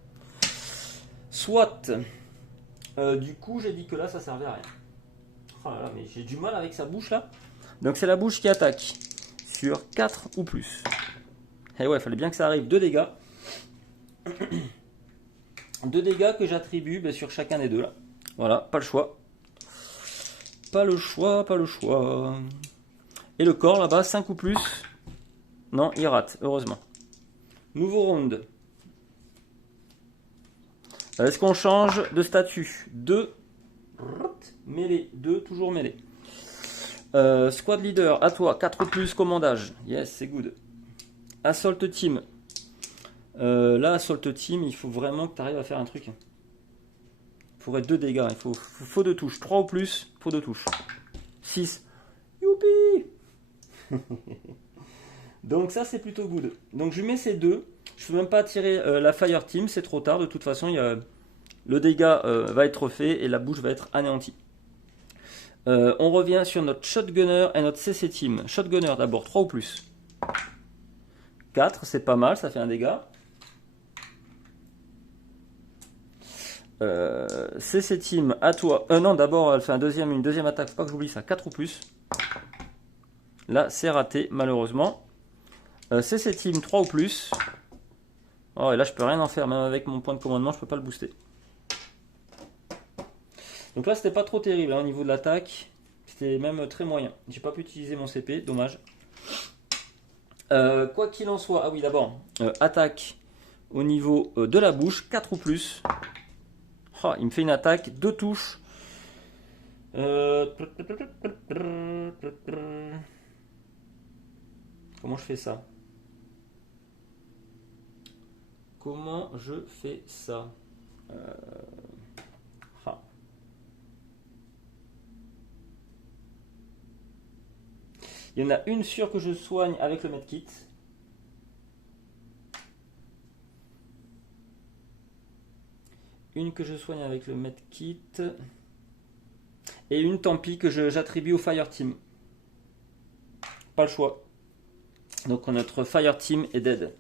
Soit, du coup j'ai dit que là ça servait à rien. Oh là là, mais j'ai du mal avec sa bouche là. Donc c'est la bouche qui attaque sur 4 ou plus. Et ouais, il fallait bien que ça arrive, 2 dégâts. 2 dégâts que j'attribue sur chacun des deux là. Voilà, pas le choix. Pas le choix, pas le choix. Et le corps là-bas, 5 ou plus. Non, il rate, heureusement. Nouveau round. Est-ce qu'on change de statut? 2. Mêlée, 2, toujours mêlée. Squad leader, à toi, 4 ou plus, commandage. Yes, c'est good. Assault team. Là, Assault team, il faut vraiment que tu arrives à faire un truc. Il faudrait 2 dégâts, il faut 2 touches. 3 ou plus, il faut 2 touches. 6. Youpi. Donc ça, c'est plutôt good. Donc je mets ces deux. Je ne peux même pas tirer la Fire Team, c'est trop tard. De toute façon, le dégât va être fait et la bouche va être anéantie. On revient sur notre Shotgunner et notre CC Team. Shotgunner d'abord, 3 ou plus. 4, c'est pas mal, ça fait un dégât. CC Team, à toi. Non, d'abord, elle fait une deuxième attaque, faut pas que j'oublie ça. 4 ou plus. Là, c'est raté, malheureusement. CC Team, 3 ou plus. Oh, et là, je peux rien en faire, même avec mon point de commandement, je peux pas le booster. Donc là, c'était pas trop terrible hein, au niveau de l'attaque. C'était même très moyen. J'ai pas pu utiliser mon CP, dommage. Quoi qu'il en soit, ah oui, d'abord, attaque au niveau de la bouche, 4 ou plus. Oh, il me fait une attaque, 2 touches. Comment je fais ça? Comment je fais ça? Il y en a une sûre que je soigne avec le medkit. Une que je soigne avec le medkit. Et une tant pis que j'attribue au Fire Team. Pas le choix. Donc notre Fire Team est dead.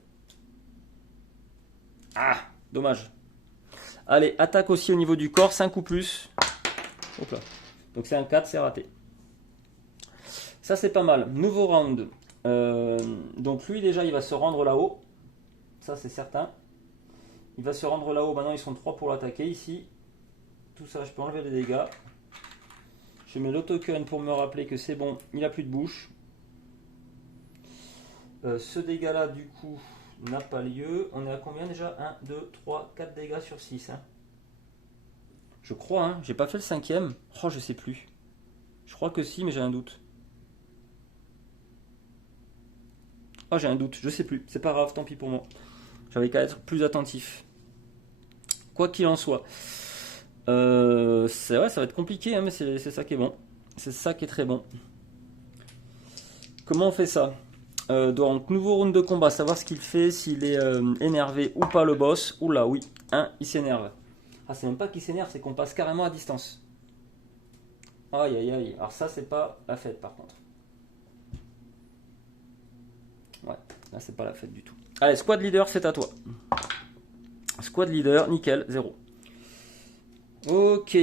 Ah, dommage. Allez, attaque aussi au niveau du corps, 5 ou plus. Hop là. Donc c'est un 4, c'est raté. Ça c'est pas mal. Nouveau round. Donc lui déjà il va se rendre là-haut. Ça c'est certain. Il va se rendre là-haut. Maintenant ils sont 3 pour l'attaquer ici. Tout ça je peux enlever les dégâts. Je mets l'autoken pour me rappeler que c'est bon. Il n'a plus de bouche. Ce dégât là du coup n'a pas lieu. On est à combien déjà? 1, 2, 3, 4 dégâts sur 6. Hein. Je crois. Hein. J'ai pas fait le 5e. Oh je sais plus. Je crois que si mais j'ai un doute. Oh, j'ai un doute, je sais plus, c'est pas grave, tant pis pour moi. J'avais qu'à être plus attentif. Quoi qu'il en soit. Ouais, ça va être compliqué, hein, mais c'est ça qui est bon. C'est ça qui est très bon. Comment on fait ça? Donc, nouveau round de combat, savoir ce qu'il fait, s'il est énervé ou pas le boss. Oula, oui, hein, il s'énerve. Ah, c'est même pas qu'il s'énerve, c'est qu'on passe carrément à distance. Aïe, aïe, aïe. Alors ça, c'est pas la fête, par contre. Ouais, là, c'est pas la fête du tout. Allez, squad leader, c'est à toi. Squad leader, nickel, 0. Ok.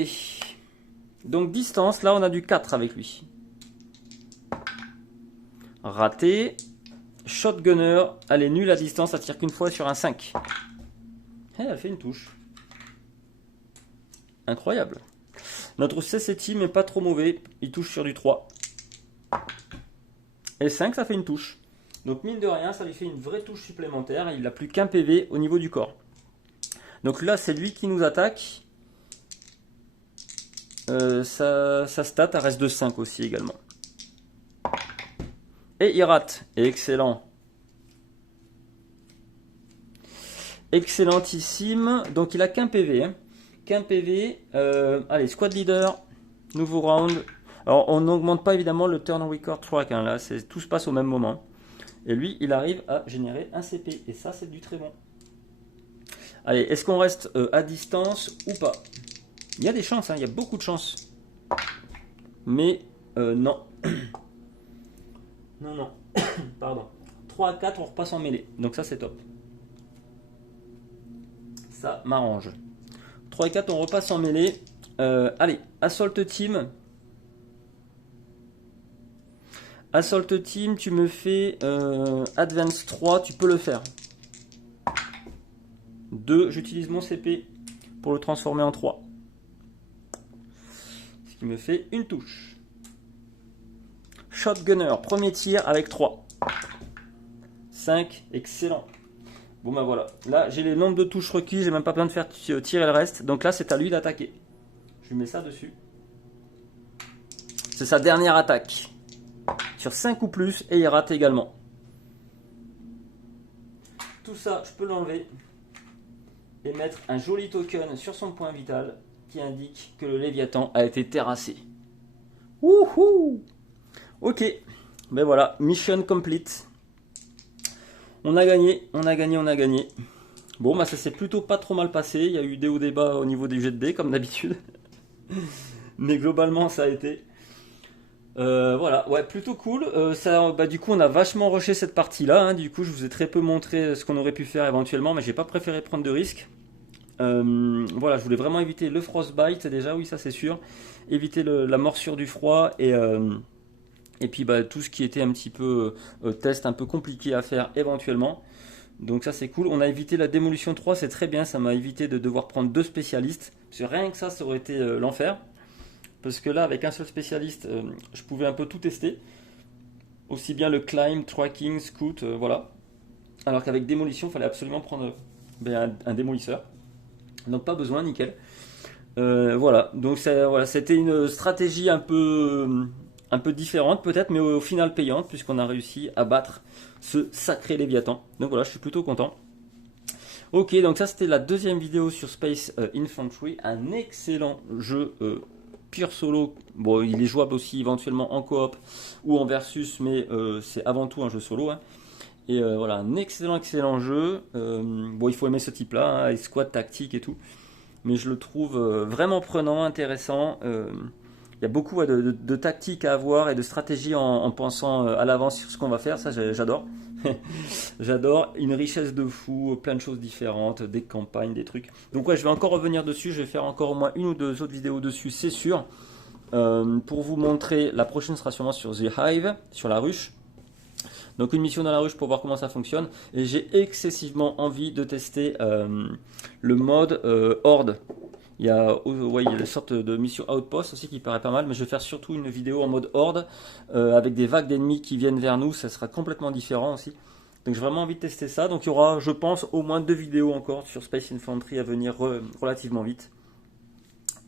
Donc, distance, là, on a du 4 avec lui. Raté. Shotgunner, elle est nulle à distance, elle tire qu'une fois sur un 5. Et elle fait une touche. Incroyable. Notre CC team est pas trop mauvais, il touche sur du 3. Et 5, ça fait une touche. Donc mine de rien, ça lui fait une vraie touche supplémentaire et il n'a plus qu'un PV au niveau du corps. Donc là, c'est lui qui nous attaque. Sa stat, elle reste de 5 aussi également. Et il rate. Excellent. Excellentissime. Donc il a qu'un PV. Hein. Qu'un PV. Allez, squad leader. Nouveau round. Alors on n'augmente pas évidemment le turn record track. Hein, là, tout se passe au même moment. Et lui, il arrive à générer un CP. Et ça, c'est du très bon. Allez, est-ce qu'on reste à distance ou pas? Il y a des chances, hein, il y a beaucoup de chances. Mais non. Non, non. Pardon. 3 à 4, on repasse en mêlée. Donc ça, c'est top. Ça m'arrange. 3 et 4, on repasse en mêlée. Allez, Assault Team. Assault Team, tu me fais Advance 3, tu peux le faire. 2, j'utilise mon CP pour le transformer en 3. Ce qui me fait une touche. Shotgunner, premier tir avec 3. 5, excellent. Bon ben voilà, là j'ai les nombres de touches requis, j'ai même pas besoin de faire tirer le reste. Donc là c'est à lui d'attaquer. Je lui mets ça dessus. C'est sa dernière attaque. Sur 5 ou plus et il rate également. Tout ça, je peux l'enlever et mettre un joli token sur son point vital qui indique que le Léviathan a été terrassé. Wouhou! Ok, ben voilà, mission complete. On a gagné, on a gagné, on a gagné. Bon, bah ça s'est plutôt pas trop mal passé. Il y a eu des hauts débats au niveau des jets de dés, comme d'habitude. Mais globalement, ça a été. Voilà, ouais, plutôt cool. Du coup, on a vachement rushé cette partie-là. Hein. Du coup, je vous ai très peu montré ce qu'on aurait pu faire éventuellement, mais j'ai pas préféré prendre de risques. Voilà, je voulais vraiment éviter le frostbite, déjà, oui, ça c'est sûr. Éviter la morsure du froid et puis tout ce qui était un petit peu test un peu compliqué à faire éventuellement. Donc ça c'est cool. On a évité la démolition 3, c'est très bien. Ça m'a évité de devoir prendre 2 spécialistes. Parce que rien que ça aurait été l'enfer. Parce que là avec un seul spécialiste, je pouvais un peu tout tester. Aussi bien le climb, tracking, scout, voilà. Alors qu'avec démolition, il fallait absolument prendre un démolisseur. Donc pas besoin, nickel. Voilà, donc voilà, c'était une stratégie un peu différente peut-être, mais au final payante, puisqu'on a réussi à battre ce sacré Léviathan. Donc voilà, je suis plutôt content. Ok, donc ça c'était la deuxième vidéo sur Space Infantry, un excellent jeu pure solo. Bon, il est jouable aussi éventuellement en coop ou en versus, mais c'est avant tout un jeu solo. Hein. Et voilà, un excellent jeu. Bon, il faut aimer ce type-là, hein, squad tactique et tout. Mais je le trouve vraiment prenant, intéressant. Il y a beaucoup de tactiques à avoir et de stratégies en pensant à l'avance sur ce qu'on va faire. Ça, j'adore. J'adore. Une richesse de fou, plein de choses différentes, des campagnes, des trucs. Donc ouais, je vais encore revenir dessus. Je vais faire encore au moins une ou deux autres vidéos dessus, c'est sûr. Pour vous montrer, la prochaine sera sûrement sur The Hive, sur la ruche. Donc une mission dans la ruche pour voir comment ça fonctionne. Et j'ai excessivement envie de tester le mode Horde. Il y a une sorte de mission Outpost aussi qui paraît pas mal, mais je vais faire surtout une vidéo en mode Horde avec des vagues d'ennemis qui viennent vers nous, ça sera complètement différent aussi. Donc j'ai vraiment envie de tester ça, donc il y aura je pense au moins 2 vidéos encore sur Space Infantry à venir relativement vite.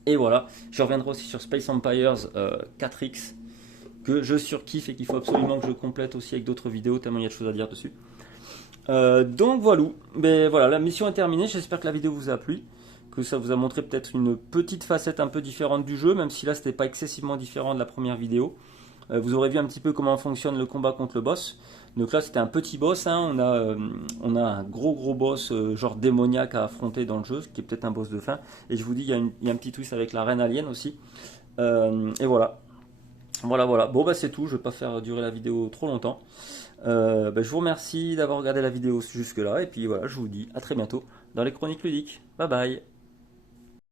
Et voilà, je reviendrai aussi sur Space Empires 4X que je surkiffe et qu'il faut absolument que je complète aussi avec d'autres vidéos tellement il y a de choses à dire dessus. Donc voilà, la mission est terminée, j'espère que la vidéo vous a plu. que ça vous a montré peut-être une petite facette un peu différente du jeu, même si là c'était pas excessivement différent de la première vidéo. Vous aurez vu un petit peu comment fonctionne le combat contre le boss. Donc là c'était un petit boss, hein. On a un gros boss genre démoniaque à affronter dans le jeu, qui est peut-être un boss de fin. Et je vous dis, il y a un petit twist avec la reine alien aussi. Et voilà. Voilà. Bon bah c'est tout, je vais pas faire durer la vidéo trop longtemps. Je vous remercie d'avoir regardé la vidéo jusque là. Et puis voilà, je vous dis à très bientôt dans les chroniques ludiques. Bye bye.